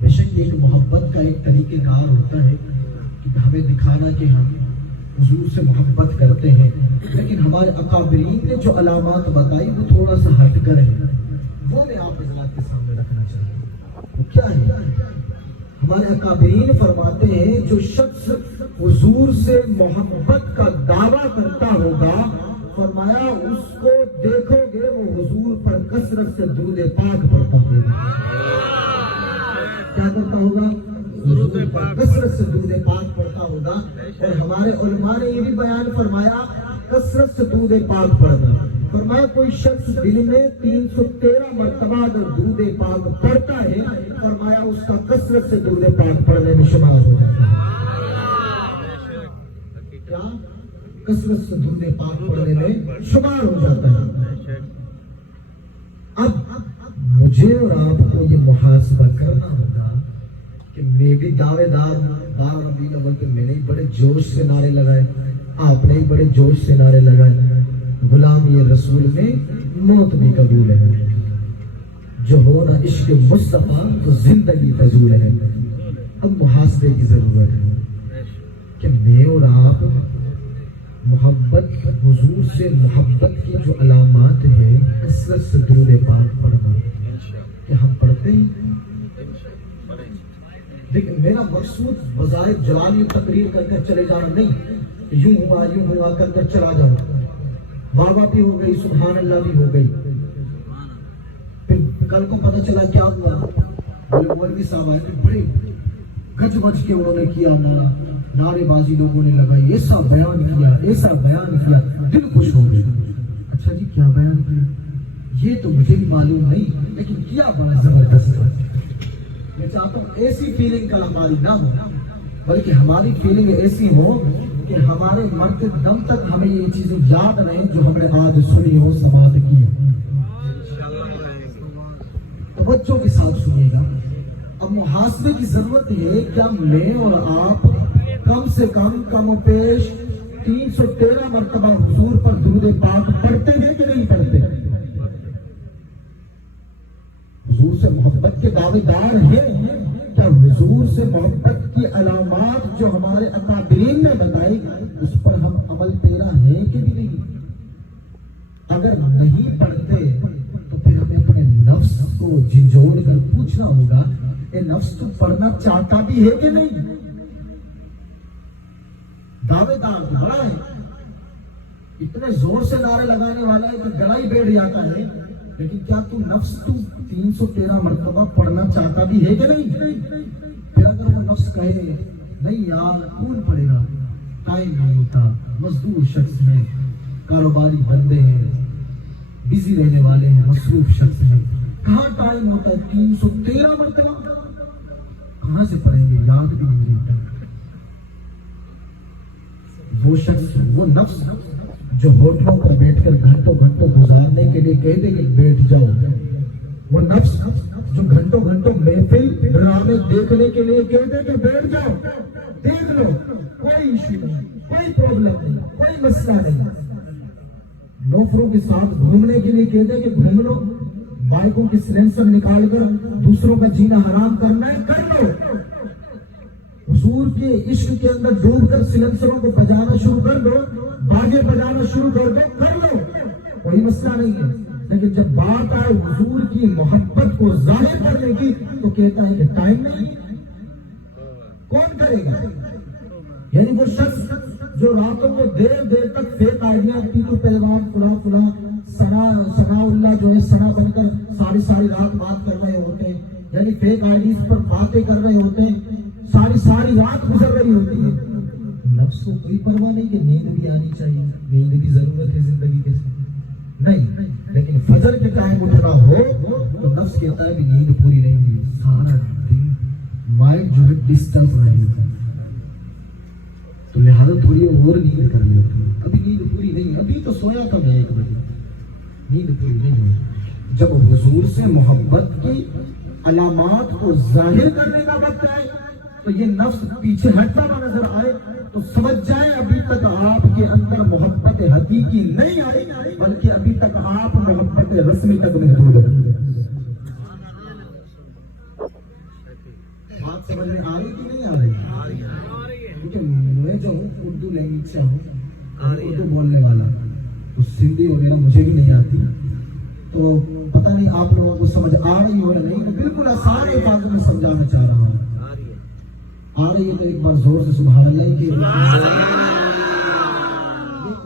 بے شک یہ محبت کا ایک طریقہ کار ہوتا ہے کہ ہمیں دکھانا کہ ہم حضور سے محبت کرتے ہیں، لیکن ہمارے اکابرین نے جو علامات بتائی وہ تھوڑا سا ہٹ کر ہے، وہ میں آپ حضرات کے سامنے رکھنا چاہتا ہوں۔ وہ کیا ہے؟ ہمارے اکابرین فرماتے ہیں جو شخص حضور سے محبت کا دعویٰ کرتا ہوگا، فرمایا اس کو دیکھو گے وہ حضور پر کثرت سے درود پاک پڑھتا ہوگا۔ کیا کرتا ہوگا؟ حضور پر کثرت سے درود پاک پڑھتا ہوگا۔ اور ہمارے علماء نے یہ بھی بیان فرمایا کثرت سے درود پاک پڑھنا، فرمایا کوئی شخص دن میں 313 مرتبہ اگر درود پاک پڑھتا ہے، فرمایا اس کا کثرت سے درود پاک پڑھنے میں شمار ہو جاتا ہے۔ کیا؟ کثرت سے درود پاک پڑھنے میں شمار ہو جاتا ہے۔ اب مجھے اور آپ کو یہ محاسبہ کرنا ہوگا کہ میں بھی دعوے دار ہوں، 12 ربیع الاول پہ میں نے بڑے جوش سے نعرے لگائے، آپ نے بڑے جوش سے نعرے لگائے، غلامی رسول میں موت بھی قبول ہے، جو ہونا عشق مصطفیٰ تو زندگی فضول ہے۔ اب محاسبے کی ضرورت ہے کہ میں اور آپ محبت، حضور سے محبت کی جو علامات ہیں، کثرت سے درود پاک پڑھنا، کہ ہم پڑھتے ہیں؟ لیکن میرا مقصود بظاہر جلالی تقریر کر کر چلے جانا نہیں، یوں ہوا کر کر چلا جاؤ، واہ واہ بھی ہو گئی، سبحان اللہ بھی ہو گئی، پھر کل کو پتہ چلا کیا ہوا، مولوی صاحب آئے بڑے گج بج کے انہوں نے کیا نعرے بازی لوگوں نے لگائی، ایسا بیان کیا، دل خوش ہو گیا۔ اچھا جی کیا بیان کیا؟ یہ تو مجھے بھی معلوم نہیں، لیکن کیا بات زبردست ہے۔ میں چاہتا ہوں ایسی فیلنگ کل ہماری نہ ہو، بلکہ ہماری فیلنگ ایسی ہو کہ ہمارے مرتے دم تک ہمیں یہ چیزیں یاد رہیں جو ہم نے آج سنی ہو، سماعت کی ہو۔ توجہ کے ساتھ سنیے گا۔ اب محاسبے کی ضرورت ہے، کیا میں اور آپ کم سے کم و بیش 313 مرتبہ حضور پر درود پاک پڑھتے ہیں کہ نہیں پڑھتے؟ دعوے دار ہیں کیا حضور سے محبت کی علامات جو ہمارے اکابرین نے بتائی اس پر ہم عمل پیرا ہیں کہ بھی نہیں؟ اگر نہیں پڑھتے تو پھر ہمیں اپنے نفس کو جھنجھوڑ کر پوچھنا ہوگا اے نفس تو پڑھنا چاہتا بھی ہے کہ نہیں؟ دعوے دار بڑا ہے، اتنے زور سے نعرے لگانے والا ہے کہ گلا ہی بیٹھ جاتا ہے، لیکن کیا تو نفس 313 مرتبہ پڑھنا چاہتا بھی ہے کہ نہیں؟ پھر اگر وہ نفس کہے نہیں یار کون پڑھے گا، ٹائم نہیں ہوتا، مزدور شخص ہے، کاروباری بندے ہیں، بزی رہنے والے ہیں، مصروف شخص ہیں، کہاں ٹائم ہوتا ہے 313 مرتبہ کہاں سے پڑھیں گے، یاد بھی نہیں رہتا۔ وہ شخص وہ نفس جو ہوٹلوں پر بیٹھ کر گھنٹوں گھنٹوں گزارنے کے لیے کہتے کہ بیٹھ جاؤ، وہ نفس جو گھنٹوں گھنٹوں محفل ڈرامے دیکھنے کے لیے کہتے کہ بیٹھ جاؤ دیکھ لو، کوئی ایشو نہیں، کوئی پرابلم نہیں، کوئی مسئلہ نہیں، لوفروں کے ساتھ گھومنے کے لیے کہتے کہ گھوم لو، بائکوں کی سلنسر نکال کر دوسروں کا جینا حرام کرنا ہے کر لو، حضور کے عشق کے اندر ڈوب کر سلنسروں کو بجانا شروع کر دو، باجے بجانا شروع کر دو، کر لو، کوئی مسئلہ نہیں ہے۔ لیکن جب بات آئے حضور کی محبت کو ظاہر کرنے کی تو کہتا ہے کہ ٹائم نہیں، کون کرے گا؟ یعنی وہ شخص جو راتوں کو دیر دیر تک فیک آئیڈیاں ٹیٹو پیغام فلاں فلاں ثنا اللہ جو ہے ثنا بن کر ساری رات بات کر رہے ہوتے ہیں، یعنی فیک آئیڈیز پر باتیں کر رہے ہوتے ہیں، ساری رات گزر رہی ہوتی ہے، نفس کو کوئی پرواہ نہیں کہ نیند بھی آنی چاہیے، نیند بھی ضرورت ہے زندگی کے نہیں، لیکن فجر کے ٹائم اٹھنا ہو تو نفس کہتا ہے بھی نیند پوری نہیں ہوئی، سارا دن مائنڈ جو ہے ڈسٹرب رہے گا، تو لہٰذا تھوڑی اور نیند کر لیتے ہیں، ابھی نیند پوری نہیں، ابھی تو سویا تھا میں 1 بجے، نیند پوری نہیں ہوئی۔ جب حضور سے محبت کی علامات کو ظاہر کرنے کا وقت آئے تو یہ نفس پیچھے ہٹتا ہوا نظر آئے تو سمجھ جائیں ابھی تک آپ کے اندر محبت حقیقی نہیں آئی، بلکہ ابھی تک آپ محبت رسمی تک محدود ہیں۔ بات سمجھ میں آ رہی کہ نہیں آ رہی؟ کیونکہ میں جو ہوں اردو لینگویج سے ہوں، اردو بولنے والا، تو سندھی وغیرہ مجھے بھی نہیں آتی، تو پتہ نہیں آپ لوگوں کو سمجھ آ رہی ہو یا نہیں، تو بالکل آسان الفاظوں میں سمجھانا چاہ رہا ہوں۔ آ رہی ہے تو ایک بار زور سے سبحان اللہ کی۔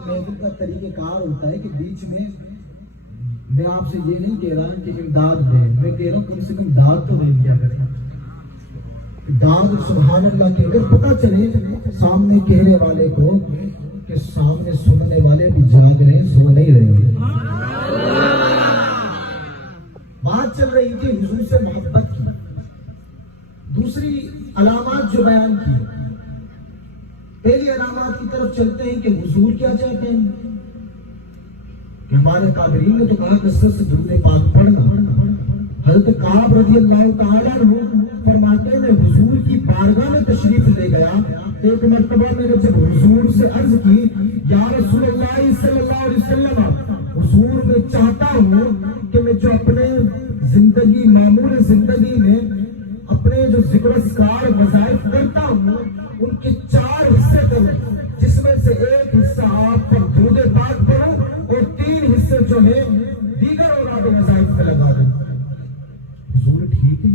محفل کا طریقہ کار ہوتا ہے کہ بیچ میں آپ سے یہ نہیں کہہ رہا کہ امداد دیں، میں کہہ رہا ہوں کم سے کم داد تو دے دیا کریں، داد سبحان اللہ کے اگر پتہ چلے سامنے کہنے والے کو کہ سامنے سننے والے بھی جاگ رہے سو نہیں رہے۔ بات چل رہی تھی حضور سے محبت کی، دوسری علامات جو بیان کی، پہلی علامات کی طرف چلتے ہیں کہ حضور کیا چاہتے ہیں کہ ہمارے قابرین نے تو کہا کثرت سے درود پاک پڑھنا۔ حضرت کعب رضی اللہ تعالیٰ عنہ فرماتے ہیں حضور کی بارگاہ میں تشریف لے گیا، ایک مرتبہ میں نے جب حضور سے عرض کی یا رسول اللہ صلی اللہ علیہ وسلم، حضور میں چاہتا ہوں کہ میں جو اپنے زندگی معمول زندگی میں اپنے جو ذکر اذکار وظائف کرتا ہوں ان کے 4 حصے کروں، جس میں سے ایک حصہ آپ پر درود پاک پڑھوں اور 3 حصے جو ہے دیگر اوراد وظائف میں لگا دوں۔ حضور ٹھیک ہے؟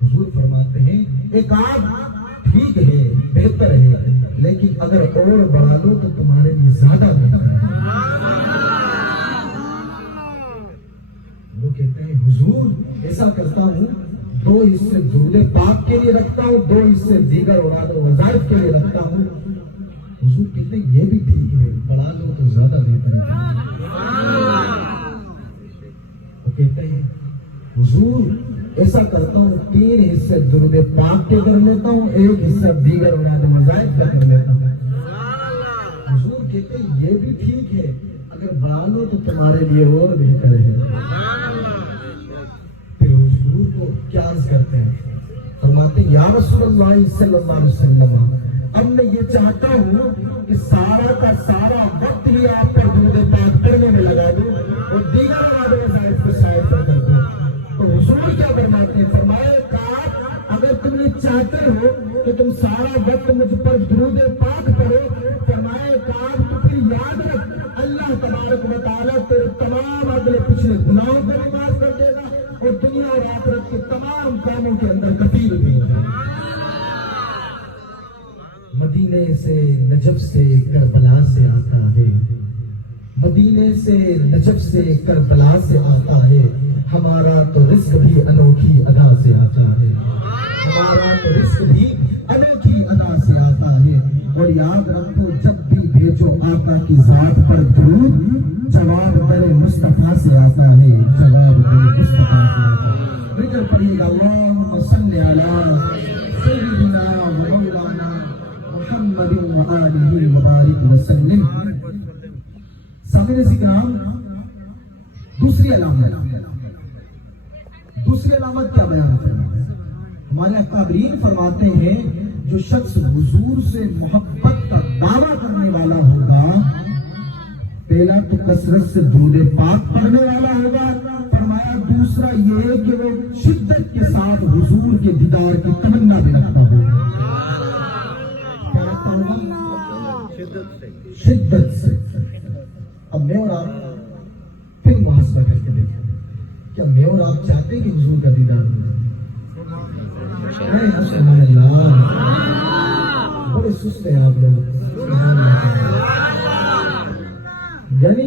حضور فرماتے ہیں ایک آپ ٹھیک ہے، بہتر ہے، لیکن اگر اور بڑھا دو تو تمہارے لیے زیادہ بہتر ہے۔ وہ کہتے ہیں حضور ایسا کرتا ہوں 2 حصے درود پاک کے لیے رکھتا ہوں، 2 حصے دیگر اوراد و وظائف کے لیے رکھتا ہوں۔ حضور کہتے ہیں یہ بھی ٹھیک ہے، بڑھا دو تو زیادہ بہتر ہے۔ وہ کہتے ہیں حضور ایسا کرتا ہوں 3 حصے درود پاک کے کر لیتا ہوں، 1 حصہ دیگر اوراد و وظائف کا کر لیتا ہوں۔ حضور کہتے ہیں یہ بھی ٹھیک ہے، اگر بڑھا لو تو تمہارے لیے اور بہتر ہے۔ کو کیا عرض کرتے ہیں، فرماتے ہیں یا رسول اللہ صلی اللہ علیہ وسلم، اب میں یہ چاہتا ہوں کہ سارا کا سارا وقت ہی آپ پر درود پاک پڑھنے میں لگا دوں اور دیگر اوراد و وظائف کو سائڈ پر کر دوں۔ تو حضور کیا فرماتے پھر یاد رکھ اللہ تبارک و تعالیٰ تیرے تمام اگلے پچھلے گناہوں کو بھی معاف کر دے گا اور دنیا اور آخرت کے تمام کاموں کے اندر کفیل بھی ہوگا۔ مدینے سے نجف سے کربلا سے آتا ہے، مدینے سے نجف سے کربلا سے آتا ہے، ہمارا تو رزق بھی انوکھی ادا سے آتا ہے، ہمارا تو رزق بھی انوکھی ادا سے آتا ہے۔ اور یاد رکھو جب بھی بھیجو آقا کی ذات پر درود، جواب در مصطفیٰ سے آتا ہے، جواب در مصطفیٰ سے آتا ہے۔ ذکر پڑھیے گا اللہم صلی علی سیدنا و مولانا محمد و آلہ وبارک وسلم۔ سامعین کرام، دوسری علامت کیا بیان کرنا ہے؟ ہمارے اکابرین فرماتے ہیں جو شخص حضور سے محبت کا دعویٰ کرنے والا ہوگا، پہلا تو کثرت سے درود پاک پڑھنے والا ہوگا، فرمایا دوسرا یہ کہ وہ شدت کے ساتھ حضور کے دیدار کی تمنا بھی رکھتا ہوگا۔ کیا رکھتا ہوگا؟ شدت سے۔ اب میں اور آپ پھر محاسبہ کر کے دیکھیں، کیا میں اور آپ چاہتے ہیں کہ حضور کا دیدار ہو؟ سبحان اللہ، بڑے سست ہیں آپ لوگ۔ یعنی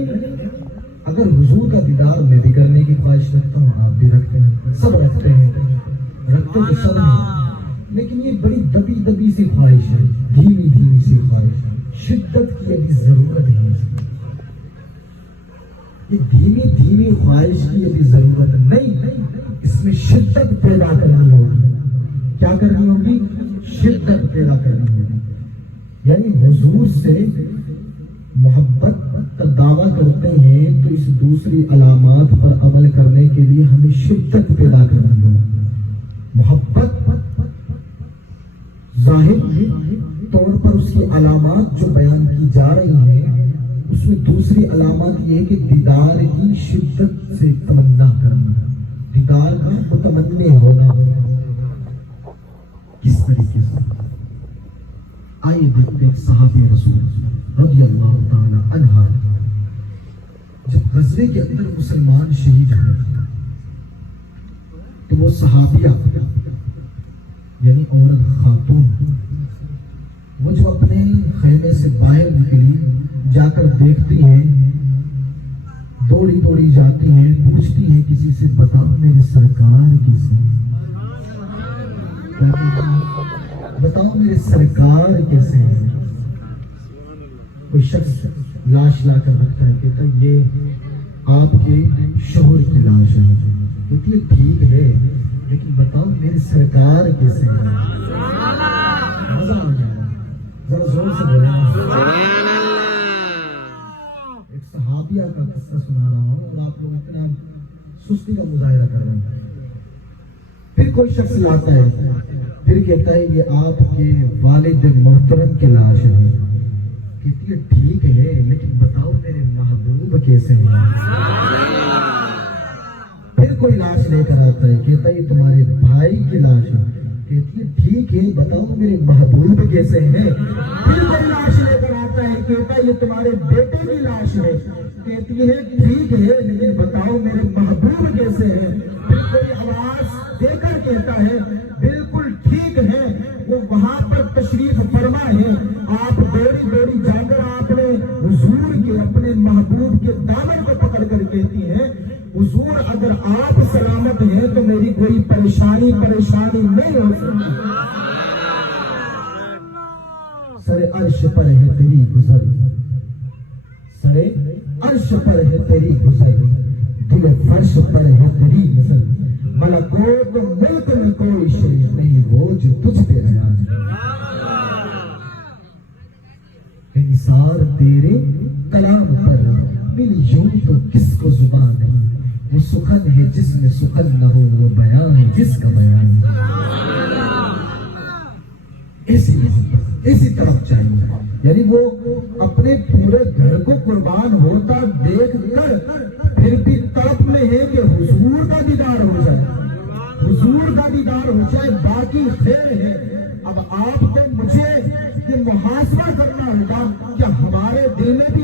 اگر حضور کا دیدار میں بھی کرنے کی خواہش رکھتا ہوں، آپ بھی رکھتے ہیں، سب رکھتے ہیں، رکھتے تو سب ہیں، لیکن یہ بڑی دبی دبی سی خواہش ہے، دھیمی دھیمی سی خواہش ہے، شدت کی ابھی ضرورت ہے۔ یہ دھیمی دھیمی خواہش کی ابھی ضرورت نہیں، اس میں شدت پیدا کرنی ہوگی۔ کیا کرنی ہوگی؟ شدت پیدا کرنی ہوگی۔ یعنی حضور سے محبت کا دعویٰ کرتے ہیں تو اس دوسری علامات پر عمل کرنے کے لیے ہمیں شدت پیدا کرنی ہوگی۔ محبت ظاہر طور پر اس کی علامات جو بیان کی جا رہی ہیں، اس میں دوسری علامات یہ ہے کہ دیدار کی شدت سے تمنا کرنا، دیدار کا متمنی ہونا۔ کس طریقے سے؟ آئیے دیکھتے ہیں صحابی رسول رضی اللہ تعالی عنہ جب غزوے کے اندر مسلمان شہید ہوئے تو وہ صحابیہ یعنی عورت خاتون وہ جو اپنے خیمے سے باہر نکلی، جا کر دیکھتی ہیں، دوڑی دوڑی جاتی ہیں، پوچھتی ہیں کسی سے، بتاؤ میرے سرکار کیسے ہیں؟ بتاؤ میرے سرکار کیسے ہیں؟ کوئی شخص لاش لا کر رکھتا ہے، کہتا ہے یہ آپ کے شوہر کی لاش ہے، کہتی ہے ٹھیک ہے لیکن بتاؤ میرے سرکار کیسے ہیں؟ مزہ آ گیا، ذرا زور سے بولا۔ ایک صحابیہ کا قصہ سنا رہا ہوں اور آپ لوگ اتنا سستی کا مظاہرہ کر رہے ہیں۔ پھر کوئی شخص لاتا ہے، پھر کہتا ہے یہ آپ کے والد محترم کی لاش ہے، کہتی ہے ٹھیک ہے لیکن بتاؤ میرے محبوب کیسے ہیں؟ پھر کوئی لاش لے کر آتا ہے، کہتا ہے یہ تمہارے بھائی کی لاش ہے، کہتی ہے ٹھیک ہے بتاؤ میرے محبوب کیسے ہیں؟ پھر کوئی لاش لے کر آتا ہے، کہتا ہے یہ تمہارے بیٹے کی لاش ہے، کہتی ہے ٹھیک ہے لیکن بتاؤ میرے محبوب کیسے ہیں؟ پھر کوئی آواز دے کر کہتا ہے بالکل ٹھیک ہے، وہ وہاں پر تشریف فرما ہے۔ آپ دوڑی دوڑی جا کر آپ نے حضور کے اپنے محبوب کے دامن کو پکڑ کر کہتی ہیں حضور اگر آپ سلامت ہیں تو میری کوئی پریشانی نہیں ہو سکتی۔ سر عرش پر ہے تیری گزر، سر عرش پر ہے تیری گزر، دل فرش پر ہے تیری نظر، ملکوت ملک میں کوئی شے نہیں وہ جو تجھ پہ ہے۔ انصار تیرے کلام پر ملی یوں تو کس کو زبان نہیں، وہ سخن ہے جس میں سخن نہ ہو، وہ بیان ہے جس کا بیان ہے۔ اسی طرف چاہیے، یعنی وہ اپنے پورے گھر کو قربان ہوتا دیکھ کر پھر بھی تڑپ میں ہے کہ حضور کا دیدار ہو جائے، حضور کا دیدار ہو جائے، باقی خیر ہے۔ اب آپ کو مجھے یہ محاسبہ کرنا ہوگا کہ ہمارے دل میں بھی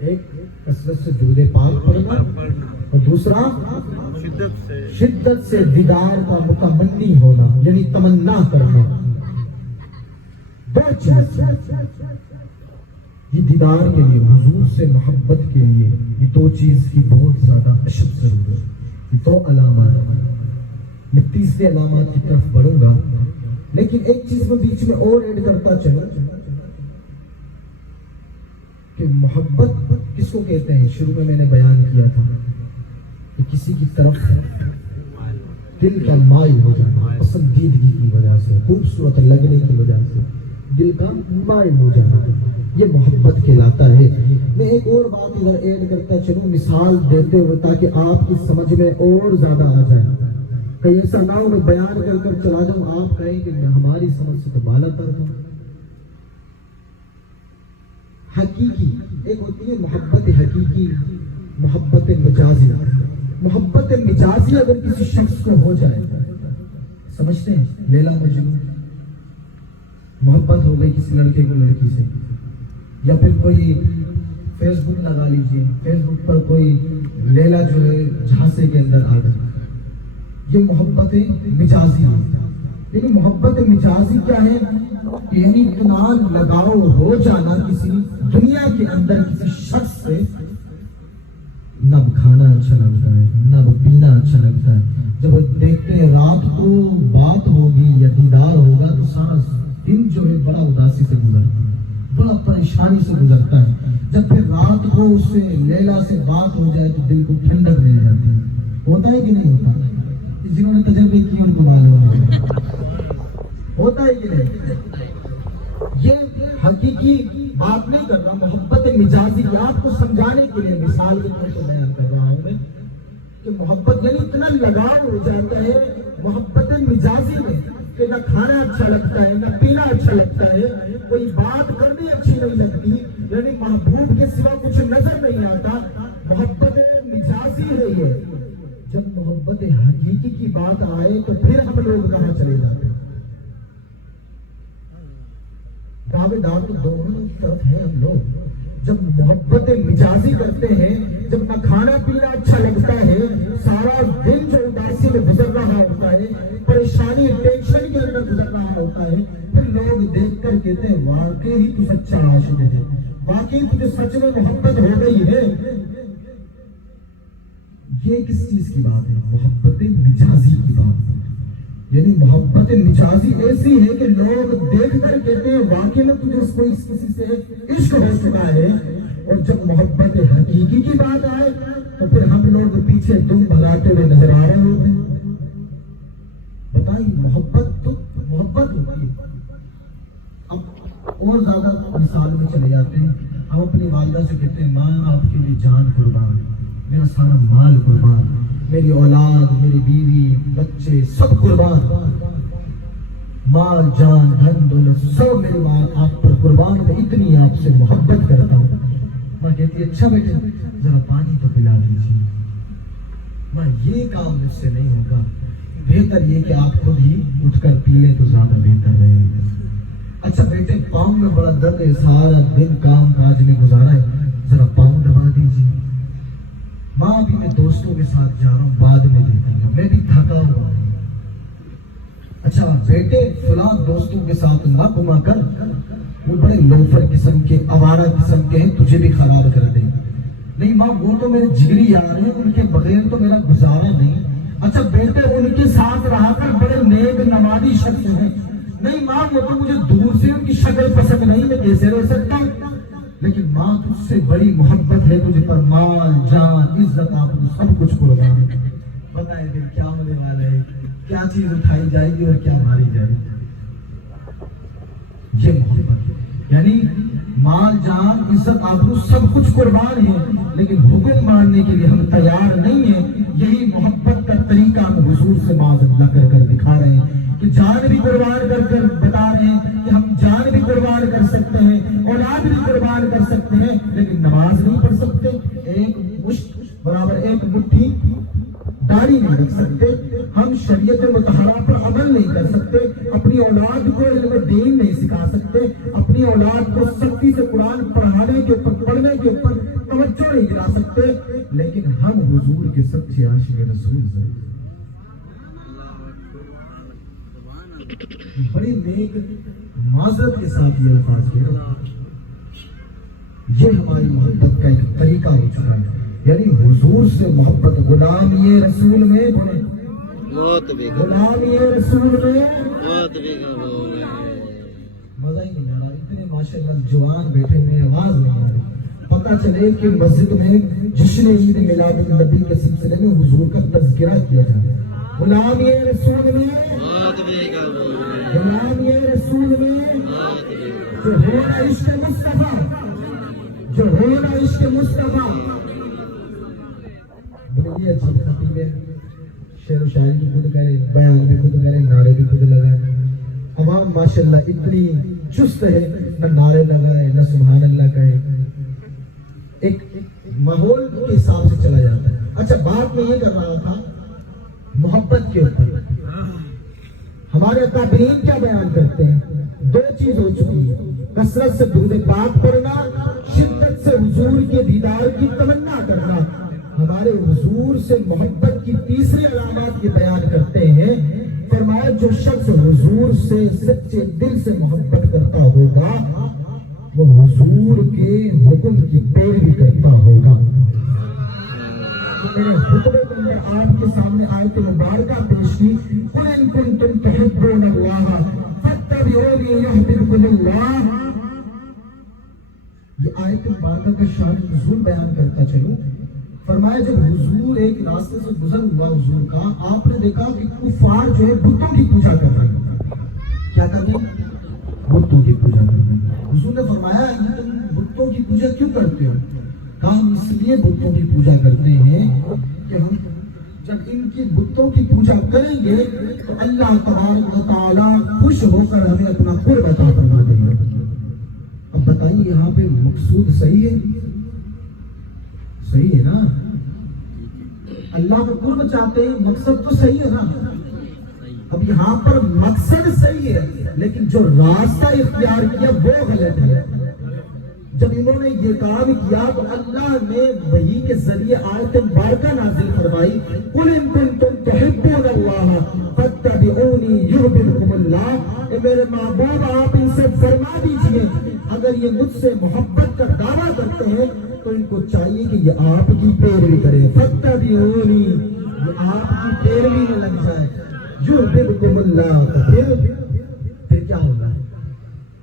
ایک کثرت سے درود پاک پڑھنا اور دوسرا شدت سے دیدار کا متمنی ہونا، یعنی تمنا کرنا. دو چیز یہ دیدار کے لیے، حضور سے محبت کے لیے، یہ دو چیز کی بہت زیادہ اشد ضرورت ہے. یہ دو علامات. میں تیسرے علامات کی طرف بڑھوں گا، لیکن ایک چیز میں بیچ میں اور ایڈ کرتا چلوں کہ محبت کس کو کہتے ہیں. شروع میں نے بیان کیا تھا کہ کسی کی طرف دل کا مائل ہو جانا، پسندیدگی کی وجہ سے، خوبصورت لگنے کی وجہ سے دل کا مائل ہو جانا، یہ محبت کہلاتا ہے. میں ایک اور بات ادھر ایڈ کرتا چلوں مثال دیتے ہوئے تاکہ آپ کی سمجھ میں اور زیادہ آ جائے. کہیں ایسا نہ ہو میں بیان کر کر چلا جاؤں آپ کہیں کہ ہماری سمجھ سے تو بالا تر ہوں. حقیقی ایک ہوتی ہے محبت حقیقی، محبت مجازی. محبت مجازی اگر کسی شخص کو ہو جائے، سمجھتے ہیں لیلا مجنون، محبت ہو گئی کسی لڑکے کو لڑکی سے، یا پھر کوئی فیس بک لگا لیجیے، فیس بک پر کوئی لیلا جو ہے جھانسے کے اندر آ گئی، یہ محبت مجازی ہے. لیکن محبت مجازی کیا ہے؟ یعنی اتنا لگاؤ ہو جانا کسی دنیا کے اندر کسی شخص سے، نہ کھانا اچھا لگتا ہے، نہ پینا اچھا لگتا ہے. جب دیکھتے ہیں رات کو بات ہوگی یا دیدار ہوگا تو سارا دن جو ہے بڑا اداسی سے گزرتا ہے، بڑا پریشانی سے گزرتا ہے. جب پھر رات کو اس سے لیلا سے بات ہو جائے تو دل کو ٹھنڈک مل جاتی ہے. ہوتا ہے کہ نہیں ہوتا؟ جنہوں نے تجربے کیے ان کو معلوم ہے ہوتا ہے کہ نہیں. یہ حقیقی بات نہیں کر رہا، محبت مجازی آپ کو سمجھانے کے لیے مثال کے طور پر بیان کر رہا ہوں میں کہ محبت یعنی اتنا لگاؤ ہو جاتا ہے محبت مجازی میں کہ نہ کھانا اچھا لگتا ہے، نہ پینا اچھا لگتا ہے، کوئی بات کرنی اچھی نہیں لگتی، یعنی محبوب کے سوا کچھ نظر نہیں آتا. محبت مجازی ہے یہ. جب محبت حقیقی کی بات آئے تو پھر ہم لوگ کہاں چلے جاتے ہیں؟ دعوے دار تو دونوں طرف ہیں ہم لوگ. جب محبت مجازی کرتے ہیں، جب نہ کھانا پینا اچھا لگتا ہے، سارا دن جو اداسی میں گزر رہا ہوتا ہے، پریشانی ٹینشن کے اندر گزر رہا ہوتا ہے، پھر لوگ دیکھ کر کہتے ہیں واقعی تو سچا عاشق ہے، واقعی تجھے سچ میں محبت ہو گئی ہے. یہ کس چیز کی بات ہے؟ محبت مجازی کی بات ہے. یعنی محبت مجازی ایسی ہے کہ لوگ دیکھ کر کہتے ہیں واقعی میں تجھے کوئی کسی سے عشق ہو چکا ہے. اور جب محبت حقیقی کی بات آئے تو پھر ہم لوگ پیچھے دم بھگاتے ہوئے نظر آ رہے ہوتے ہیں. بتائیے محبت تو محبت ہوتی ہے. اب اور زیادہ مثال میں چلے جاتے ہیں. ہم اپنی والدہ سے کہتے ہیں ماں آپ کے لیے جان قربان، میرا سارا مال قربان، میری اولاد، میری بیوی، بچے سب قربان، مال جان دھن دولت سب میرے ماں آپ پر قربان، میں اتنی آپ سے محبت کرتا ہوں. ماں کہتی ہے اچھا بیٹے ذرا پانی تو پلا دیجیے. ماں یہ کام مجھ سے نہیں ہوگا، بہتر یہ کہ آپ خود ہی اٹھ کر پی لیں تو زیادہ بہتر رہے گا. اچھا بیٹے پاؤں میں بڑا درد ہے، سارا دن کام کاج میں گزارا ہے، ذرا پاؤں دبا دیجیے. ماں ابھی میں دوستوں کے ساتھ جا رہا ہوں، بعد میں دیکھوں گا، میں بھی تھکا ہوا ہوں. اچھا بیٹے فلاں دوستوں کے ساتھ نہ گھما کر، وہ بڑے لوفر قسم کے آوارہ قسم کے ہیں، تجھے بھی خراب کر دیں. نہیں ماں وہ تو میرے جگری یار ہیں، ان کے بغیر تو میرا گزارا نہیں. اچھا بیٹے ان کے ساتھ رہا کر بڑے نیک نمازی شخص ہیں. نہیں ماں وہ تو مجھے دور سے ان کی شکل پسند نہیں، میں کیسے رہ سکتا ہوں. لیکن ماں تجھ سے بڑی محبت ہے، تجھے پر مال جان عزت آپ سب کچھ قربان ہے. بتائیں پھر کیا ہونے والا ہے؟ کیا چیز اٹھائی جائے گی اور کیا ماری جائے گی؟ یہ محبت یعنی مال جان عزت آبرو سب کچھ قربان ہے، لیکن حکم ماننے کے لیے ہم تیار نہیں ہیں. یہی محبت کا طریقہ ہم حضور سے معاذ اللہ کر کر دکھا رہے ہیں کہ جان بھی قربان کر کر بتا رہے ہیں کہ ہم جان بھی قربان کر سکتے ہیں، اولاد بھی قربان کر سکتے ہیں، لیکن نماز نہیں پڑھ سکتے، ایک مشت برابر ایک مٹھی داڑھی نہیں رکھ سکتے، ہم شریعت مطہرہ پر عمل نہیں کر سکتے، اپنی اولاد کو علم دین نہیں سکھا سکتے، اپنی اولاد کو سختی سے قرآن پڑھانے کے اوپر، پڑھنے کے اوپر کیوں نہیں دلا سکتے؟ لیکن ہم حضور کے سچے عاشق رسول ہیں. بڑی نیک معذرت کے ساتھ یہ الفاظ کہہ رہا ہوں. یہ ہماری محبت کا ایک طریقہ ہو چکا ہے. یعنی حضور سے محبت غلام یہ رسول میں بولے غلام یہ رسول میں مزہ ہی نہیں آ رہا. اتنے ماشاءاللہ جوان بیٹھے ہوئے آواز نہیں آ رہی. پتہ چلے کہ مسجد میں جشن عید میلاد النبی کے سلسلے میں حضور کا تذکرہ کیا جائے. غلام یہ رسول میں غلام یہ رسول میں جو ہونا عشق مصطفیٰ جو ہونا عشق مصطفیٰ. بڑی اچھی خطیب ہے. شعر و شاعری بھی خود کرے, بیان بھی خود کرے, نعرے بھی خود لگائے. عوام ماشاءاللہ اتنی چست ہے, نہ نعرے لگائے نہ سبحان اللہ کہے. ایک ماحول کے حساب سے چلا جاتا ہے. اچھا, بات میں یہ کر رہا تھا محبت کے اوپر. ہمارے اکابرین کیا بیان کرتے ہیں؟ دو چیز ہو چکی ہے, کثرت سے درود پاک پڑھنا, شدت سے حضور کے دیدار کی تمنا کرنا. ہمارے حضور سے محبت کی تیسری علامات یہ بیان کرتے ہیں. فرمایا جو شخص حضور سے سچے دل سے محبت کرتا ہوگا وہ حضور کے حکم کی پیروی کرتا ہوگا. میرے خطبے میں نے آپ کے سامنے آیت مبارکہ پیش کی, قُلْ إِن كُنتُمْ تُحِبُّونَ اللَّهَ فَاتَّبِعُونِي يُحْبِبْكُمُ اللَّهُ. یہ آیت مبارکہ کا شان نزول بیان کرتا چلوں. فرمایا جب حضور ایک راستے سے گزر ہوا حضور کا, آپ نے دیکھا کہ کفار جو ہے بتوں کی پوجا کر رہے ہیں. کیا کر رہے ہیں؟ بتوں کی پوجا کر رہے ہیں. حضور نے فرمایا یہ تم بتوں کی پوجا کیوں کرتے ہو؟ کہا ہم اس لیے بتوں کی پوجا کرتے ہیں کہ ہم جب ان کی بتوں کی پوجا کریں گے تو اللہ تبارک و تعالیٰ خوش ہو کر ہمیں اپنا قرب عطا فرما دیں گے. اب بتائیے یہاں پہ مقصود صحیح ہے؟ صحیح ہے نا؟ اللہ کا قرب چاہتے ہیں, مقصد تو صحیح ہے نا؟ اب یہاں پر مقصد صحیح ہے لیکن جو راستہ اختیار کیا وہ غلط ہے. جب انہوں نے یہ کام کیا تو اللہ نے وحی کے ذریعے آیت مبارکہ نازل فرمائی, قُلْ إِن كُنتُمْ تُحِبُّونَ اللَّهَ فَاتَّبِعُونِي يُحْبِبْكُمُ اللَّهُ. اے میرے محبوب آپ ان سے فرما دیجئے اگر یہ مجھ سے محبت کا دعویٰ کرتے ہیں تو ان کو چاہیے کہ یہ آپ کی پیروی کرے. فَاتَّبِعُونِی, یہ آپ کی پیروی میں لگ جائے. يُحْبِبْكُمُ اللَّهُ. پھر کیا ہوگا؟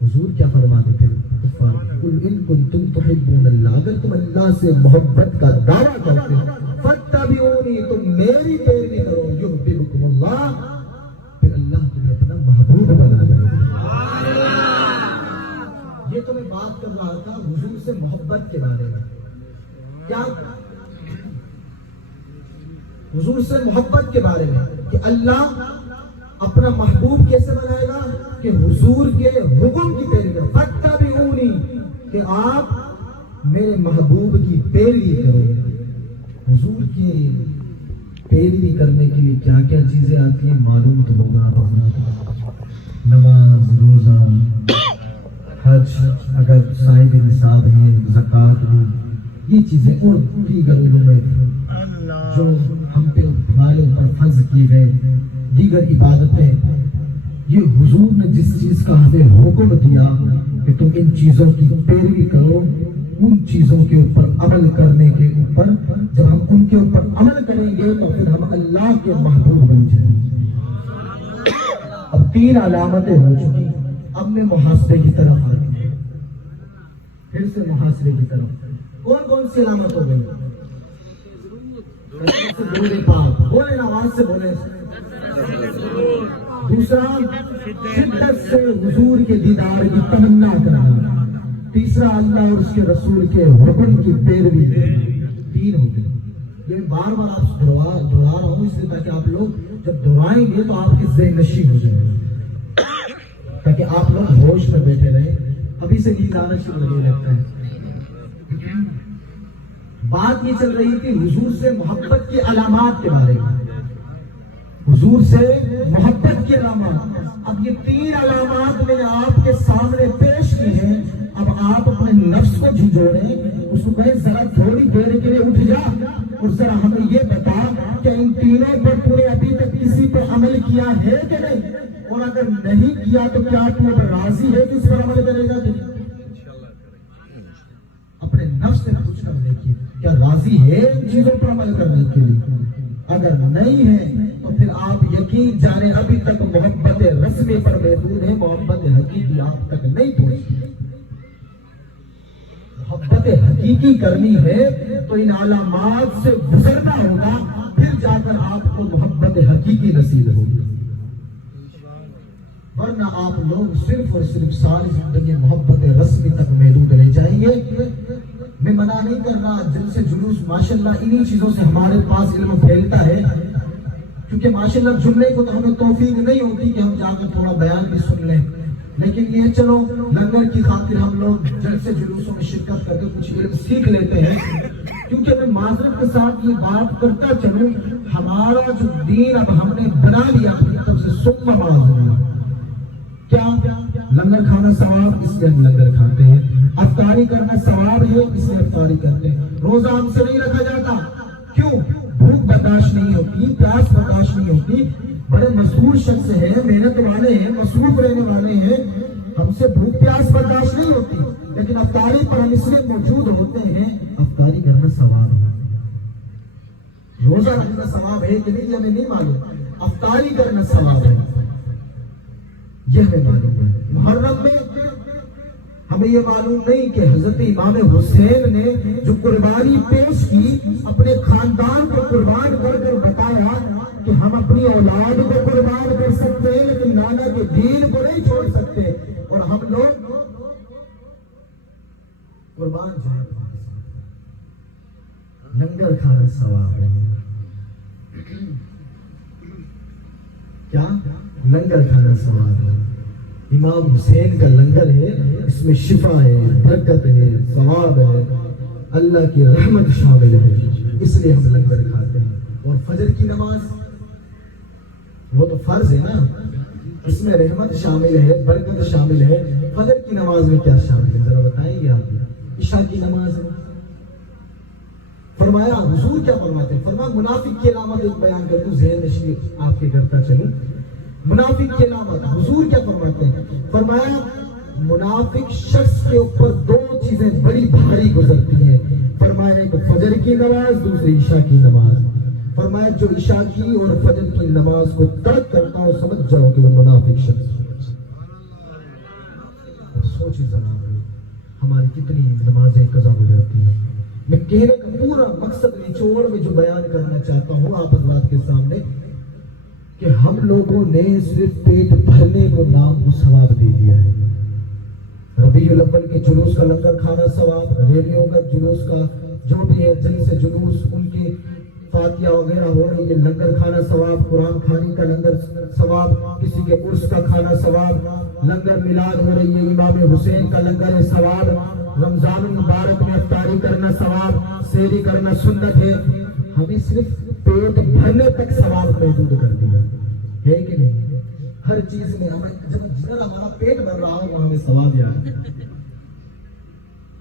حضور کیا فرماتے پھر؟ قُلْ إِن كُنتُمْ تُحِبُّونَ اللَّهَ, اگر تم اللہ سے محبت کا دعویٰ کرتے ہو فَاتَّبِعُونِی, تم میری پیروی کرو. يُحْبِبْكُمُ اللَّهُ, پھر اللہ تمہیں اپنا محبوب بنا دے گا. یہ تو میں بات کر رہا تھا حضور سے محبت کے بارے میں. کیا حضور سے محبت کے بارے میں کہ اللہ اپنا محبوب کیسے بنائے گا کہ حضور کے حکم کی پیروی کرو. فَاتَّبِعُونِی, کہ آپ میرے محبوب کی پیروی کرو. حضور کی پیروی کرنے کے لیے کیا کیا چیزیں آتی ہیں معلوم تو ہوگا. نماز, روزہ, حج اگر صاحب نصاب ہیں, زکوٰۃ بھی, یہ چیزیں اور دیگر علوم جو ہم پہ ہمارے اوپر فرض کیے گئے دیگر عبادتیں, یہ حضور نے جس چیز کا ہمیں حکم دیا کہ تم ان چیزوں کی پیروی کرو, ان چیزوں کے اوپر عمل کرنے کے اوپر, جب ہم ان کے اوپر عمل کریں گے تو پھر ہم اللہ کے محبوب بن جائیں گے. اب 3 علامتیں ہو چکی. اب میں محاسبے کی طرف آ گئی. پھر سے محاسبے کی طرف. کون کون سی علامت ہو گئی؟ بولے پاک, بولے آواز سے بولے. دوسرا شدت سے حضور کے دیدار کی تمنا کرنا. تیسرا اللہ اور اس کے رسول کے حکم کی پیروی. 3 ہو گئے. یہ بار بار آپ دہرا رہا ہوں اس لیے تاکہ آپ لوگ جب دہرائیں گے تو آپ کے ذہن نشین ہو جائیں گے, تاکہ آپ لوگ ہوش میں بیٹھے رہے. ابھی سے نیند آنا شروع ہونے لگتا ہے. بات یہ چل رہی تھی حضور سے محبت کی علامات کے بارے میں. حضور سے محبت کی علامات. اب یہ 3 علامات میں نے آپ کے سامنے پیش کی ہیں. اب آپ اپنے نفس کو جھنجھوڑیں, اس کو کہے ذرا تھوڑی دیر کے لیے اٹھ جا اور ذرا ہمیں یہ بتا کہ ان تینوں پر تو نے ابھی تک کسی پر عمل کیا ہے کہ نہیں، اور اگر نہیں کیا تو کیا تو اب راضی ہے کہ اس پر عمل کرے گا کہ نہیں؟ اپنے نفس سے پوچھ کر دیکھیے کیا راضی ہے ان چیزوں پر عمل کرنے کے لیے؟ اگر نہیں ہے تو پھر آپ یقین جانے ابھی تک محبت رسمی پر محدود ہے، محبت حقیقی آپ تک نہیں پہنچی۔ محبت حقیقی کرنی ہے تو ان علامات سے گزرنا ہوگا، پھر جا کر آپ کو محبت حقیقی نصیب ہوگی، ورنہ آپ لوگ صرف اور صرف ساری زندگی محبت رسمی تک محدود رہ جائیں گے۔ میں منع نہیں کر رہا جلسے جلوس ماشاءاللہ انہی چیزوں سے ہمارے پاس علم پھیلتا ہے، کیونکہ ماشاءاللہ جملے کو تو ہمیں توفیق نہیں ہوتی کہ ہم جا کر تھوڑا بیان بھی سن لیں، لیکن یہ چلو لنگر کی خاطر ہم لوگ جلسے جلوسوں میں شرکت کر کے کچھ علم سیکھ لیتے ہیں، کیونکہ میں معذرت کے ساتھ یہ بات کرتا چلوں، ہمارا جو دین اب ہم نے بنا لیا اپنی طرف سے سننا معذرت کیا لنگر کھانا ثواب، اس لیے ہم لنگر کھاتے ہیں، افطاری کرنا ثواب ہے اس لیے افطاری کرتے ہیں، روزہ ہم سے نہیں رکھا جاتا، کیوں؟ بھوک برداشت نہیں ہوتی، پیاس برداشت نہیں ہوتی، بڑے مشہور شخص ہیں، محنت والے ہیں، مصروف رہنے والے ہیں، ہم سے بھوک پیاس برداشت نہیں ہوتی، لیکن افطاری پر ہم اس لیے موجود ہوتے ہیں، افطاری کرنا ثواب ہے، روزہ رکھنا ثواب ہے کہ نہیں ہمیں نہیں معلوم، افطاری کرنا ثواب ہے یہ ہمیں معلوم ہے۔ محرم میں ہمیں یہ معلوم نہیں کہ حضرت امام حسین نے جو قربانی پیش کی اپنے خاندان کو قربان کر کر بتایا کہ ہم اپنی اولاد کو قربان کر سکتے ہیں لیکن نانا کے دین کو نہیں چھوڑ سکتے، اور ہم لوگ قربان جائیں لنگر کھانا ثواب ہے، کیا لنگر کھانا ثواب ہے، امام حسین کا لنگر ہے، اس میں شفا ہے، برکت ہے، ثواب ہے، اللہ کی رحمت شامل ہے، اس لیے ہم لنگر کھاتے ہیں۔ اور فجر کی نماز وہ تو فرض ہے نا، اس میں رحمت شامل ہے، برکت شامل ہے، فجر کی نماز میں کیا شامل ہے ذرا بتائیں گے آپ؟ عشاء کی نماز ہے، فرمایا حضور کیا فرماتے ہیں؟ فرمایا منافق کی علامت ایک بیان کر دوں، ذہن نشین آپ کے کرتا چلوں، منافق کی علامت حضور کیا فرماتے ہیں؟ فرمایا منافق شخص کے اوپر دو چیزیں بڑی بھاری گزرتی ہیں، فرمایا ایک فجر کی نماز، دوسری عشاء کی نماز، فرمایا جو عشاء کی اور فجر کی نماز کو ترک کرتا ہو سمجھ جاؤ کہ وہ منافق شخص۔ سوچیں ذرا ہماری کتنی نمازیں قضا ہو جاتی ہیں۔ میں کہنے کا پورا مقصد نچوڑ میں جو بیان کرنا چاہتا ہوں آپ حضرات کے سامنے کہ ہم لوگوں نے صرف پیٹ بھرنے کو نام کو ثواب دے دیا ہے، ربیع الاول کے جلوس کا لنگر کھانا ثواب، ریلیوں کا جلوس کا جو بھی ہے جلسے جلوس ان کی فاتحہ وغیرہ ہو رہی ہے لنگر کھانا ثواب، قرآن کھانے کا لنگر ثواب، کسی کے عرس کا کھانا ثواب، لنگر میلاد ہو رہی ہے امام حسین کا لنگر ثواب، رمضان المبارک میں افطاری کرنا ثواب، سحری کرنا سنت ہے، ہمیں صرف پیٹ بھرنے تک ثواب محدود کر دیا ہے کہ نہیں؟ ہر چیز میں ہمیں جتنا ہمارا پیٹ بھر رہا ہو وہاں ہمیں ثواب یاد ہے۔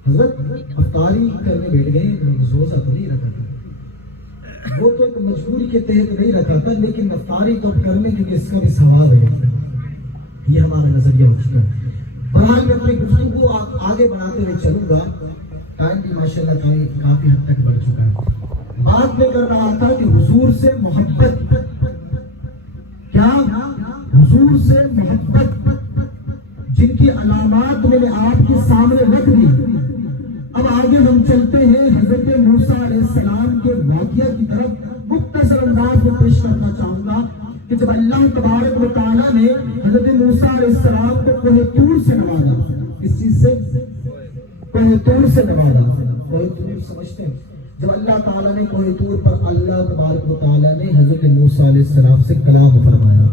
حضرت افطاری کرنے بیٹھ گئے، روزہ تو نہیں رکھا تھا، وہ تو ایک مجبوری کے تحت نہیں رکھا تھا، لیکن افطاری تو کرنے کے لیے اس کا بھی ثواب ہے، یہ ہمارا نظریہ ہو چکا ہے۔ بہرحال میں اپنی گفتگو کو آگے بڑھاتے ہوئے چلوں گا، ٹائم بھی ماشاءاللہ کافی حد تک بڑھ چکا ہے۔ بات میں کر رہا تھا کہ حضور سے محبت، کیا حضور سے محبت جن کی علامات میں نے آپ کے سامنے رکھ دی۔ اب آگے ہم چلتے ہیں حضرت موسیٰ علیہ السلام کے واقعہ کی طرف، مختصر انداز میں پیش کرنا چاہوں گا کہ جب اللہ تبارک و تعالیٰ نے حضرت موسیٰ علیہ السلام کو کوہ طور سے نوازا، اس چیز سے کوہ طور سے نوازا، کوہ طور سمجھتے ہیں؟ جب اللہ تعالیٰ نے کوہ طور پر اللہ تبارک و تعالیٰ نے حضرت موسیٰ علیہ السلام سے کلام فرمایا،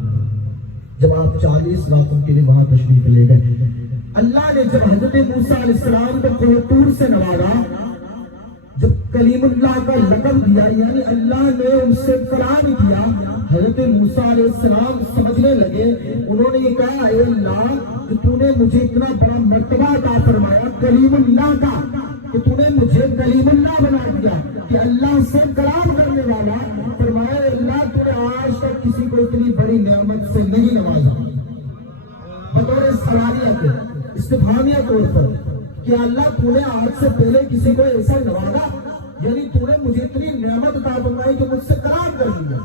جب آپ 40 راتوں کے لیے وہاں تشریف لے گئے، اللہ نے جب حضرت موسیٰ علیہ السلام کو کوہ طور سے نوازا، جب کلیم اللہ کا لقب دیا یعنی اللہ نے ان سے کلام کیا، حضرت موسیٰ علیہ السلام سمجھنے لگے، انہوں نے یہ کہا اے اللہ کہ تو نے مجھے اتنا بڑا مرتبہ عطا فرمایا کلیم اللہ کا، کہ تو نے مجھے کلیم اللہ بنا دیا کہ اللہ سے کلام کرنے والا. فرمایا اللہ تو نے آج تک کسی کو اتنی بڑی نعمت سے نہیں نوازا بطور سوالیہ استفہامیہ طور پر کہ اللہ تو نے آج سے پہلے کسی کو ایسا نوازا, یعنی تو نے مجھے اتنی نعمت عطا فرمائی کہ مجھ سے کلام کر دیا,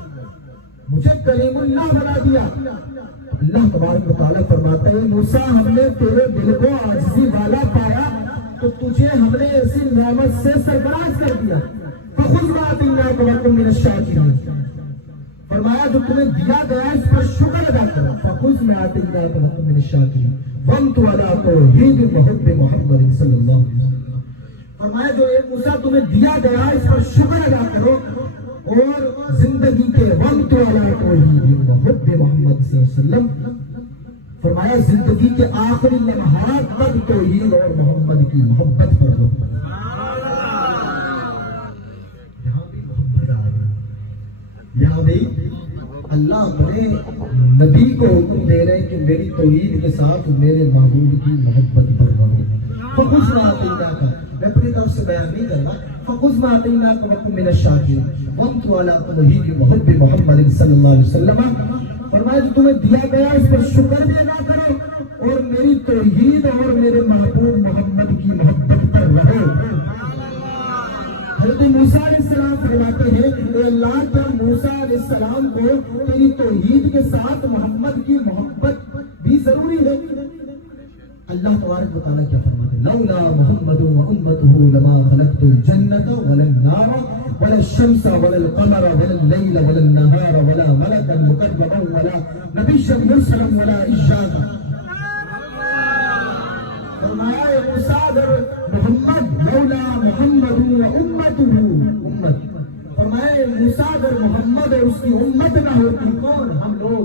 مجھے کلیم اللہ بنا دیا. اللہ تبارک و تعالیٰ فرماتے ہیں موسیٰ ہم نے تیرے دل کو عاجزی والا پایا تو تجھے ہم نے ایسی نعمت سے سرفراز کر دیا. فخذ ما آتیناک وکن من الشاکرین. فرمایا جو تمہیں دیا گیا اس پر شکر ادا کرو. فخذ ما آتیناک وکن من الشاکرین وامت علی توحید محب محمد صلی اللہ علیہ وسلم. فرمایا جو ایک موسیٰ تمہیں دیا گیا اس پر شکر ادا کرو اور زندگی کے وامت علی توحید محب محمد صلی اللہ علیہ وسلم. فرمایا زندگی کے آخری لمحات تک توحید اور محمد کی محبت پر رہو. یہاں بھی محبت آ رہی ہے, یہاں بھی اللہ اپنے نبی کو حکم دے رہے ہیں کہ میری توحید کے ساتھ میرے محبوب کی محبت پر رہو. فخذ ما آتیناک, میں اپنی طرف سے بیان نہیں کرنا. فخذ ما آتیناک وکن من الشاکرین وامت علی توحید محب محمد صلی اللہ علیہ وسلم. فرمایا جو تمہیں دیا گیا اس پر شکر بھی ادا کرو اور میری توحید اور میرے محبوب محمد کی محبت پر رہو. حضرت موسیٰ علیہ السلام فرماتے ہیں اے اللہ کیا موسیٰ علیہ السلام کو تیری توحید کے ساتھ محمد کی محبت بھی ضروری ہے؟ اللہ تبارک و تعالیٰ کیا فرماتے ہیں لولا محمد و امته لما خلقت الجنة ولا النار ولا الشمس ولا القمر ولا الليل ولا النهار ولا ملكا مقربا ولا نبيا مرسلا ولا إجازا. فرمایا اے موسیٰ اگر محمد لولا محمد و امته امت, فرمایا موسیٰ اگر محمد اور اس کی امت نہ ہوتی, کون ہم لوگ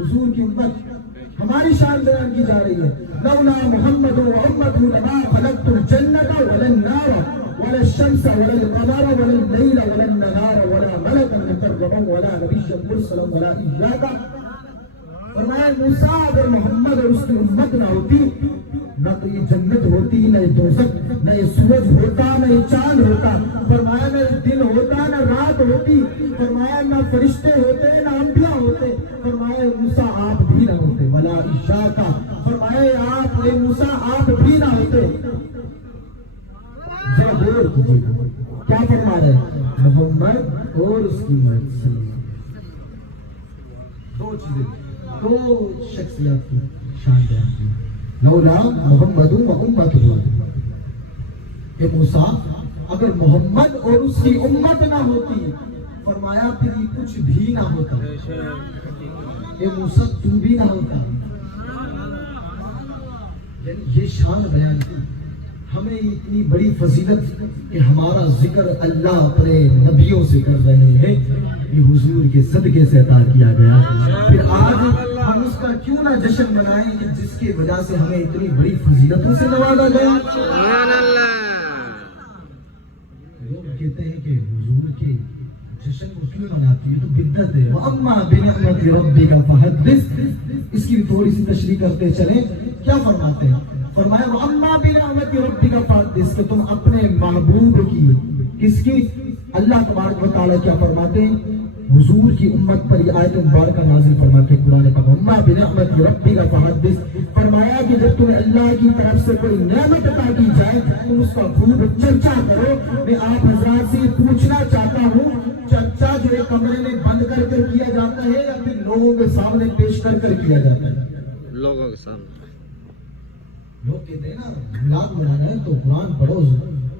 حضور کی امت, ہماری شان بیان کی جا رہی ہے. لولا محمد و امته لما خلقت الجنة ولا النار ولا الشمس ولا القمر ولا الليل ولا النهار ولا ملكا مقربا ولا نبيا مرسلا ولا إجازا. فرمایا موسیٰ اگر محمد اور اس کی امت نہ ہوتی نہ تو یہ جنت ہوتی, نہ یہ دوزخ, نہ یہ سورج ہوتا, نہ یہ چاند ہوتا. فرمایا نہ دن ہوتا نہ رات ہوتی. فرمایا نہ فرشتے ہوتے نہ انبیاء ہوتے. فرمایا موسیٰ آپ بھی نہ ہوتے ولا إجازا. فرمایا آپ اے موسیٰ آپ بھی نہ ہوتے. ذرا غور کیجیے کیا فرما رہے ہیں محمد اور اس کی امت. دو چیزیں, دو شخصیات کی شان بیان کی. لولا محمد و امته, اے موسیٰ اگر محمد اور اس کی امت نہ ہوتی, فرمایا پھر کچھ بھی نہ ہوتا. اے موسیٰ تو بھی نہ ہوتا. یعنی یہ شان بیان کی. ہمیں اتنی بڑی فضیلت کہ ہمارا ذکر اللہ اپنے نبیوں سے کر رہے ہیں, یہ حضور کے صدقے سے عطا کیا گیا. پھر آج ہم اس کا کیوں نہ جشن منائیں کہ جس کی وجہ سے ہمیں اتنی بڑی فضیلتوں سے نوازا گیا. لوگ کہتے ہیں کہ حضور کے جشن کو کیوں مناتی ہے, تو بدعت ہے. وَأَمَّا بِنِعْمَتِ رَبِّكَ فَحَدِّثْ. اس کی تھوڑی سی تشریح کرتے چلیں. کیا فرماتے ہیں؟ فرمایا وَأَمَّا بِنِعْمَتِ رَبِّكَ فَحَدِّثْ, کہ تم اپنے محبوب کی, کس کی, اللہ تبارک و تعالیٰ کیا فرماتے ہیں حضور کی امت پر یہ آیت مبارکہ نازل فرماتے ہیں قرآن پاک. وَأَمَّا بِنِعْمَتِ رَبِّكَ فَحَدِّثْ. فرمایا کہ جب تمہیں اللہ کی طرف سے کوئی نعمت عطا کی جائے تم اس کا خوب چرچا کرو. میں آپ حضرات سے پوچھنا چاہتا ہوں, چرچا جو ایک کمرے میں بند کر کر کیا جاتا ہے یا پھر لوگوں کے سامنے پیش کر کر کیا جاتا ہے؟ لوگوں کے سامنے. لوگ کہتے ہیں نا میلاد منانا ہے تو قرآن پڑھو,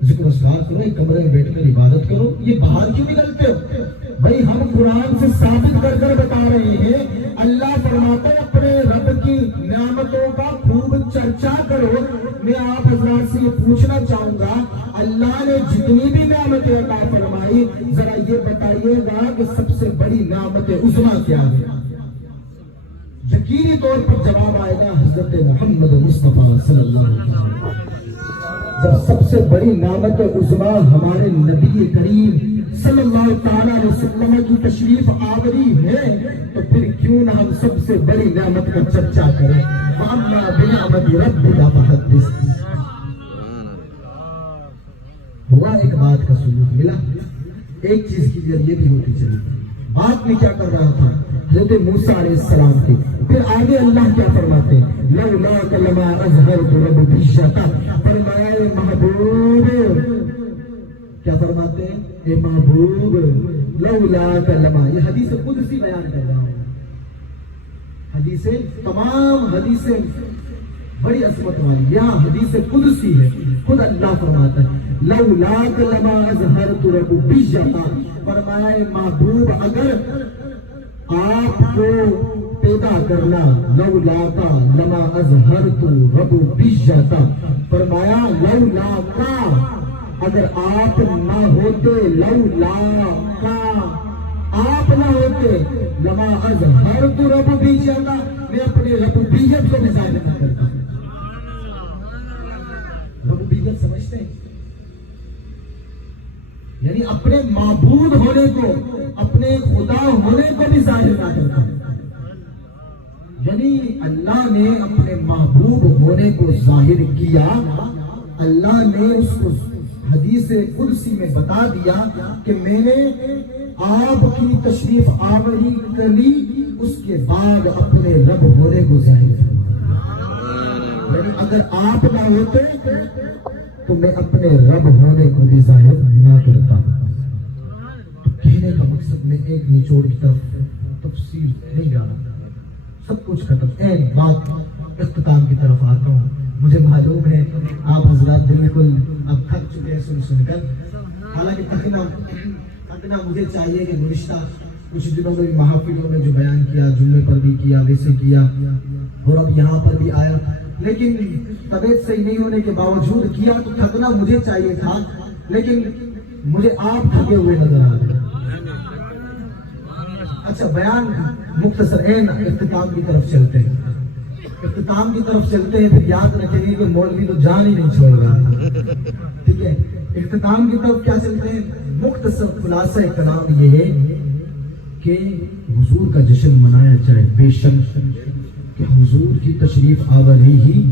ذکر اذکار کرو, ایک کمرے میں بیٹھ کر عبادت کرو. یہ باہر کیوں نکلتے ہو بھائی؟ ہم قرآن سے ثابت کر کر بتا رہے ہیں. اللہ فرماتے اپنے رب کی نعمتوں کا خوب چرچا کرو. میں آپ حضرات سے یہ پوچھنا چاہوں گا, اللہ نے جتنی بھی نعمتیں عطا فرمائی ذرا یہ بتائیے گا کہ سب سے بڑی نعمت عظمیٰ کیا ہے؟ یقینی طور پر جواب آئے گا حضرت محمد مصطفیٰ صلی اللہ علیہ وسلم. جب سب سے بڑی نعمت عظمیٰ ہمارے نبی کریم صلی اللہ تعالیٰ علیہ وسلم کی تشریف آوری ہے تو پھر کیوں نہ ہم سب سے بڑی نعمت کا چرچا کریں. وَأَمَّا بِنِعْمَتِ رَبِّكَ فَحَدِّثْ. ایک بات کا ثبوت ملا، ایک چیز کی یہ بھی ہوتی چلی۔ بات میں کیا کر رہا تھا حضرت موسیٰ علیہ السلام کی، پھر آگے اللہ کیا فرماتے ہیں، لولاک لما اظہرت ربوبیتک، فرمایا اے محبوب، کیا فرماتے ہیں، اے محبوب لولاک لما، یہ حدیث قدسی بیان کر رہا ہوں، حدیثیں تمام حدیثیں بڑی عظمت والی، یہاں حدیث قدسی ہے، خود اللہ فرماتا ہے لولاک لما اظہرت ربوبیتک، فرمایا محبوب اگر آپ کو پیدا کرنا، لولاکا لما اظہرت ربوبیتک، فرمایا لولاکا اگر آپ نہ ہوتے، لولاکا آپ نہ ہوتے، لما اظہرت ربوبیتک، میں اپنے ربوبیت کو بھی ظاہر نہ کرتا۔ ربوبیت سمجھتے ہیں، یعنی اپنے معبود ہونے کو، اپنے خدا ہونے کو بھی ظاہر نہ کرتا، یعنی اللہ نے اپنے محبوب ہونے کو ظاہر کیا، اللہ نے اس کو حدیث قدسی میں بتا دیا کہ میں نے آپ کی تشریف آوری کری، اس کے بعد اپنے رب ہونے کو ظاہر کیا، یعنی اگر آپ نہ ہوتے تو میں اپنے رب ہونے کو بھی ظاہر نہ کرتا۔ تو کہنے کا مقصد میں ایک نچوڑ کی طرف تفصیل نہیں جا رہا، سب کچھ ختم، ایک بات اختتام کی طرف آتا ہوں۔ مجھے معلوم ہے آپ حضرات بالکل اب تھک چکے ہیں سن کر، حالانکہ تھکنا مجھے چاہیے کہ گزشتہ کچھ دنوں میں محافلوں میں جو بیان کیا، جمعے پر بھی کیا، ویسے کیا، اور اب یہاں پر بھی آیا، لیکن طبیعت صحیح نہیں ہونے کے باوجود کیا تو تھکنا مجھے چاہیے تھا، لیکن مجھے آپ تھکے ہوئے نظر آ رہے۔ اچھا بیان مختصر، اختتام کی طرف چلتے ہیں، اختتام کی طرف چلتے ہیں، پھر یاد رکھیں گے کہ مولوی تو جان ہی نہیں چھوڑ رہا، ٹھیک ہے؟ اختتام کی طرف کیا چلتے ہیں، مختصر خلاصہ کلام یہ ہے کہ حضور کا جشن منایا جائے، بے شک کہ حضور کی تشریف آوری ہی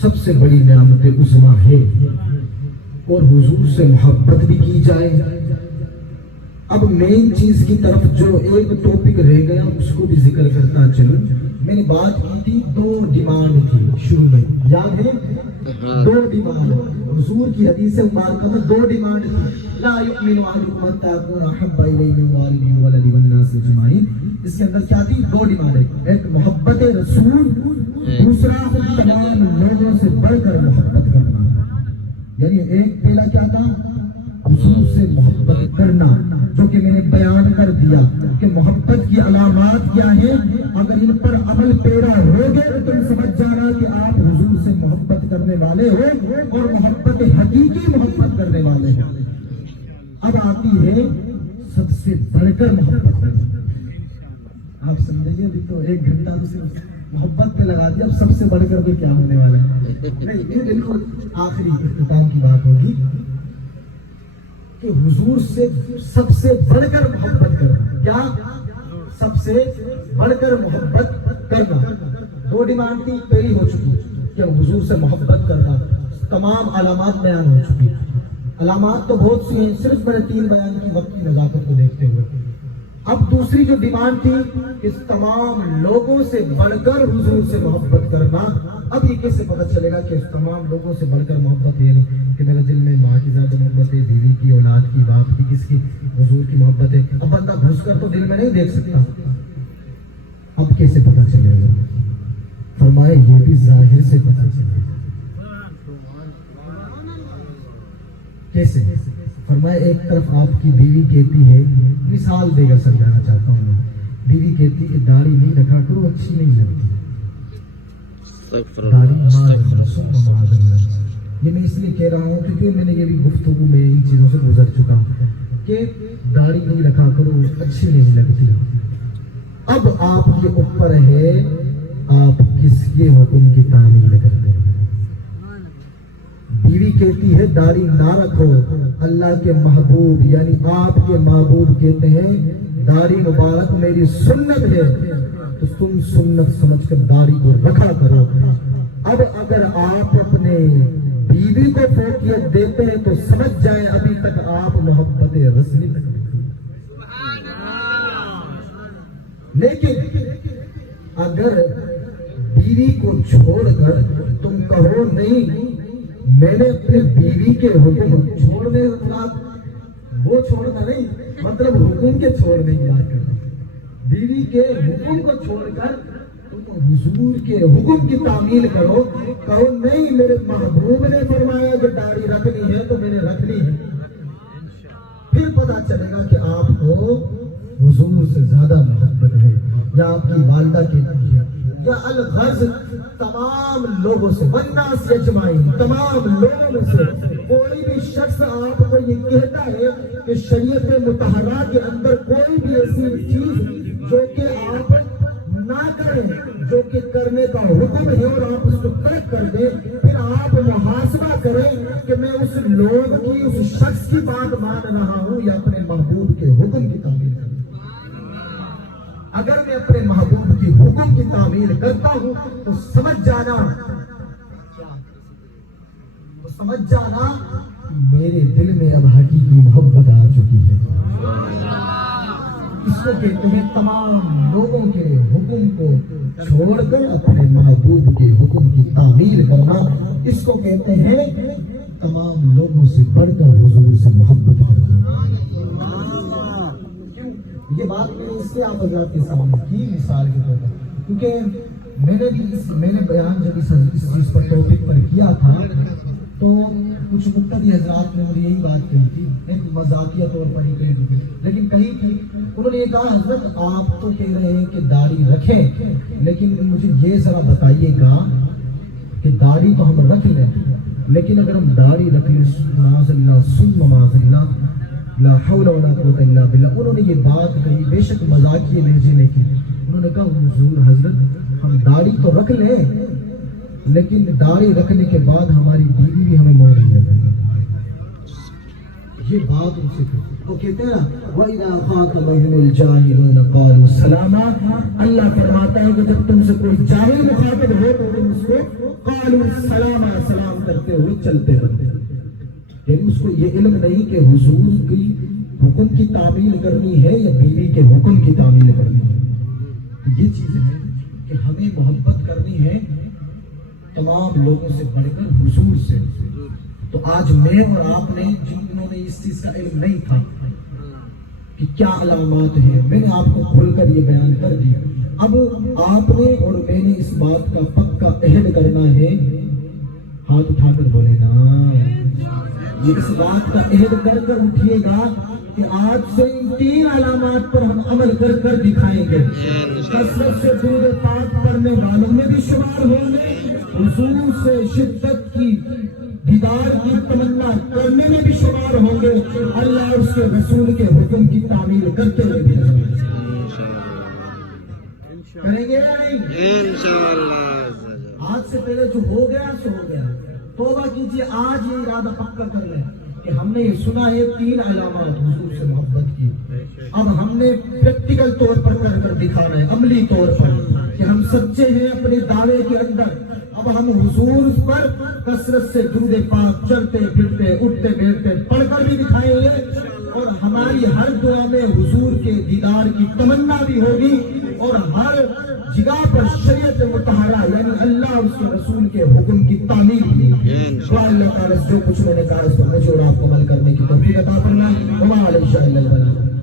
سب سے بڑی نعمت عظمیٰ ہے، اور حضور سے محبت بھی کی جائے۔ اب مین چیز کی طرف جو ایک ٹاپک رہ گیا اس کو بھی ذکر کرتا چلوں۔ میں نے بات کی تھی، دو ڈیمانڈ تھی شروع میں، یاد ہے؟ دو ڈیمانڈ، حضور کی حدیث مبارکہ میں دو ڈیمانڈ تھی، لا یؤمن احدکم حتی اکون احب الیہ من والدہ وولدہ والناس اجمعین۔ اس کے اندر کیا تھی؟ دو ڈیمانڈ، ایک محبت رسول، دوسرا تمام لوگوں سے بڑھ کر محبت کرنا، یعنی ایک پہلا کیا تھا، حضور سے محبت کرنا، جو کہ میں نے بیان کر دیا کہ محبت کی علامات کیا ہیں، اگر ان پر عمل پیرا ہوگے تو تم سمجھ جانا کہ آپ حضور سے محبت کرنے والے ہو، اور محبت حقیقی محبت کرنے والے ہو۔ اب آتی ہے سب سے بڑھ کر محبت کرنا، آپ سمجھئے، ابھی تو ایک گھنٹہ تو صرف محبت پہ لگا دیا، اب سب سے بڑھ کر تو کیا ہونے والا ہے، یہ بالکل آخری اختتام کی بات ہوگی کہ حضور سے سب سے بڑھ کر محبت کرنا، کیا سب سے بڑھ کر محبت کرنا۔ دو ڈیمانڈ تھی، پہلی ہو چکی کہ حضور سے محبت کرنا، تمام علامات بیان ہو چکی، علامات تو بہت سی ہیں، صرف میں نے 3 بیان کی وقت کی نزاکت کو دیکھتے ہوئے۔ اب دوسری جو ڈیمانڈ تھی، اس تمام لوگوں سے بڑھ کر حضور سے محبت کرنا۔ اب یہ کیسے پتہ چلے گا کہ اس تمام لوگوں سے بڑھ کر محبت، یعنی کہ میرے دل میں ماں کی ذات محبت ہے، بیوی کی، اولاد کی، باپ کی، کس کی، حضور کی محبت ہے۔ اب بندہ گھس کر تو دل میں نہیں دیکھ سکتا، اب کیسے پتہ چلے گا؟ فرمائے یہ بھی ظاہر سے پتہ چلے گا۔ کیسے؟ فرمائے ایک طرف آپ کی بیوی کہتی ہے، مثال دے کر سمجھانا چاہتا ہوں میں، بیوی کہتی ہے کہ داڑھی نہیں رکھا کرو، اچھی نہیں لگتی، یہ میں اس لیے کہہ رہا ہوں کیونکہ میں نے یہ بھی گفتگو میں ان چیزوں سے گزر چکا ہوں کہ داڑھی نہیں رکھا کرو، اچھی نہیں لگتی۔ اب آپ کے اوپر ہے آپ کس کے حکم کی تعمیل کرتے ہیں۔ بیوی کہتی ہے داڑھی نہ رکھو، اللہ کے محبوب یعنی آپ کے محبوب کہتے ہیں داڑھی مبارک میری سنت ہے، تو تم سنت سمجھ کر داڑھی کو رکھا کرو۔ اب اگر آپ اپنے بیوی کو فوقیت دیتے ہیں تو سمجھ جائیں ابھی تک آپ محبت رسمی تک نہیں. لیکن اگر بیوی کو چھوڑ کر تم کہو نہیں میں نے اپنے بیوی کے حکم چھوڑنے وہ چھوڑنا نہیں, مطلب حکم کے چھوڑنے کی بات کرنا, بیوی کے حکم کو چھوڑ کر تم حضور کے حکم کی تعمیل کرو, کہو نہیں میرے محبوب نے فرمایا کہ داڑھی رکھنی ہے تو میں نے رکھنی ہے, پھر پتا چلے گا کہ آپ کو حضور سے زیادہ محبت ہے یا آپ کی والدہ کے لیے یا الغرض تمام لوگوں سے, والناس اجمعین, تمام لوگوں میں سے کوئی بھی شخص آپ کو یہ کہتا ہے کہ شریعت مطہرہ کے اندر کوئی بھی ایسی چیز جو کہ آپ نہ کریں, جو کہ کرنے کا حکم ہے اور آپ اس کو ترک کر دیں, پھر آپ محاسبہ کریں کہ میں اس لوگ کی اس شخص کی بات مان رہا ہوں یا اپنے محبوب کے حکم کی تعمیل کرتا ہوں. اگر میں اپنے محبوب کی حکم کی تعمیل کرتا ہوں تو سمجھ جانا میرے دل میں اب حقیقی محبت آ چکی ہے. اس کو کہتے ہیں تمام لوگوں کے حکم کو چھوڑ کر اپنے محبوب کے حکم کی تعمیل کرنا, اس کو کہتے ہیں تمام لوگوں سے بڑھ کر حضور سے محبت کرنا. یہ بات میں نے اس لیے آپ حضرات کے سامنے کی مثال کے طور پر, کیونکہ میں نے بیان جب اس چیز پر ٹاپک پر کیا تھا تو کچھ مقتدی حضرات نے مجھے یہی بات کہی تھی, ایک مذاقیہ طور پر ہی کہی تھی, لیکن کہیں تھی انہوں نے یہ کہا حضرت آپ تو کہہ رہے ہیں کہ داڑھی رکھیں, لیکن مجھے یہ ذرا بتائیے گا کہ داڑھی تو ہم رکھ لیں, لیکن اگر ہم داڑھی رکھ لیں معاذ اللہ ثم معاذ اللہ لا حول ولا قوت الا باللہ, انہوں نے یہ بات کہی بے شک مذاقیہ لہجے میں کی. انہوں نے کہا حضور حضرت ہم داڑھی تو رکھ لیں لیکن داڑھی رکھنے کے بعد ہماری بیوی بھی ہمیں موڑ نہیں لگے. یہ بات ان سے وہ کہتے ہیں وَإِذَا خَاطَبَهُمُ الْجَاهِلُونَ قَالُوا سَلَامًا, اللہ فرماتا ہے کہ جب تم سے کوئی جاہل مخاطب ہو تو تم اس کو قالوا سلاما, سلام کرتے ہوئے چلتے بنتے, یعنی اس کو یہ علم نہیں کہ حضور کی حکم کی تعمیل کرنی ہے یا بیوی کے حکم کی تعمیل کرنی ہے. یہ چیزیں ہیں کہ ہمیں محبت کرنی ہے تمام لوگوں سے بڑھ کر حضور سے. تو آج میں اور آپ نے جنہوں نے اس چیز کا علم نہیں تھا کہ کیا علامات ہیں, میں نے آپ کو کھل کر یہ بیان کر دی. اب آپ نے اور میں نے اس بات کا پکا عہد کرنا ہے, ہاتھ اٹھا کر بولے نا, یہ اس بات کا عہد کر کر اٹھیے گا کہ آج سے ان 3 علامات پر ہم عمل کر کر دکھائیں گے. کثرت سے درود پاک پڑھنے والوں میں بھی شمار ہوں گے, حضور سے شدت کی دیدار کی تمنا کرنے میں بھی شمار ہوں گے, اللہ اور اس کے رسول کے حکم کی تعمیل کرتے ہوئے بھی کریں گے یا نہیں انشاءاللہ. آج سے پہلے جو ہو گیا سو ہو گیا, توبہ کیجیے, آج یہ ارادہ پکا کر لیں کہ ہم نے یہ سنا ہے 3 علامات حضور سے محبت کی, اب ہم نے پریکٹیکل طور پر کر کر دکھانا ہے, عملی طور پر کہ ہم سچے ہیں اپنے دعوے کے اندر. اب ہم حضور پر کثرت سے درود پاک چلتے پھرتے اٹھتے بیٹھتے پڑھ کر بھی دکھائیں گے, اور ہماری ہر دعا میں حضور کے دیدار کی تمنا بھی ہوگی, اور ہر جگہ پر شریعت مطہرہ یعنی اللہ اور اس کے رسول کے حکم کی تعمیل بھی. اللہ تعالیٰ جو کچھ میں نے کہا اس پر مجھے اور آپ کو عمل کرنے کی توفیق عطا فرمائے. وما علیہ البلاغ.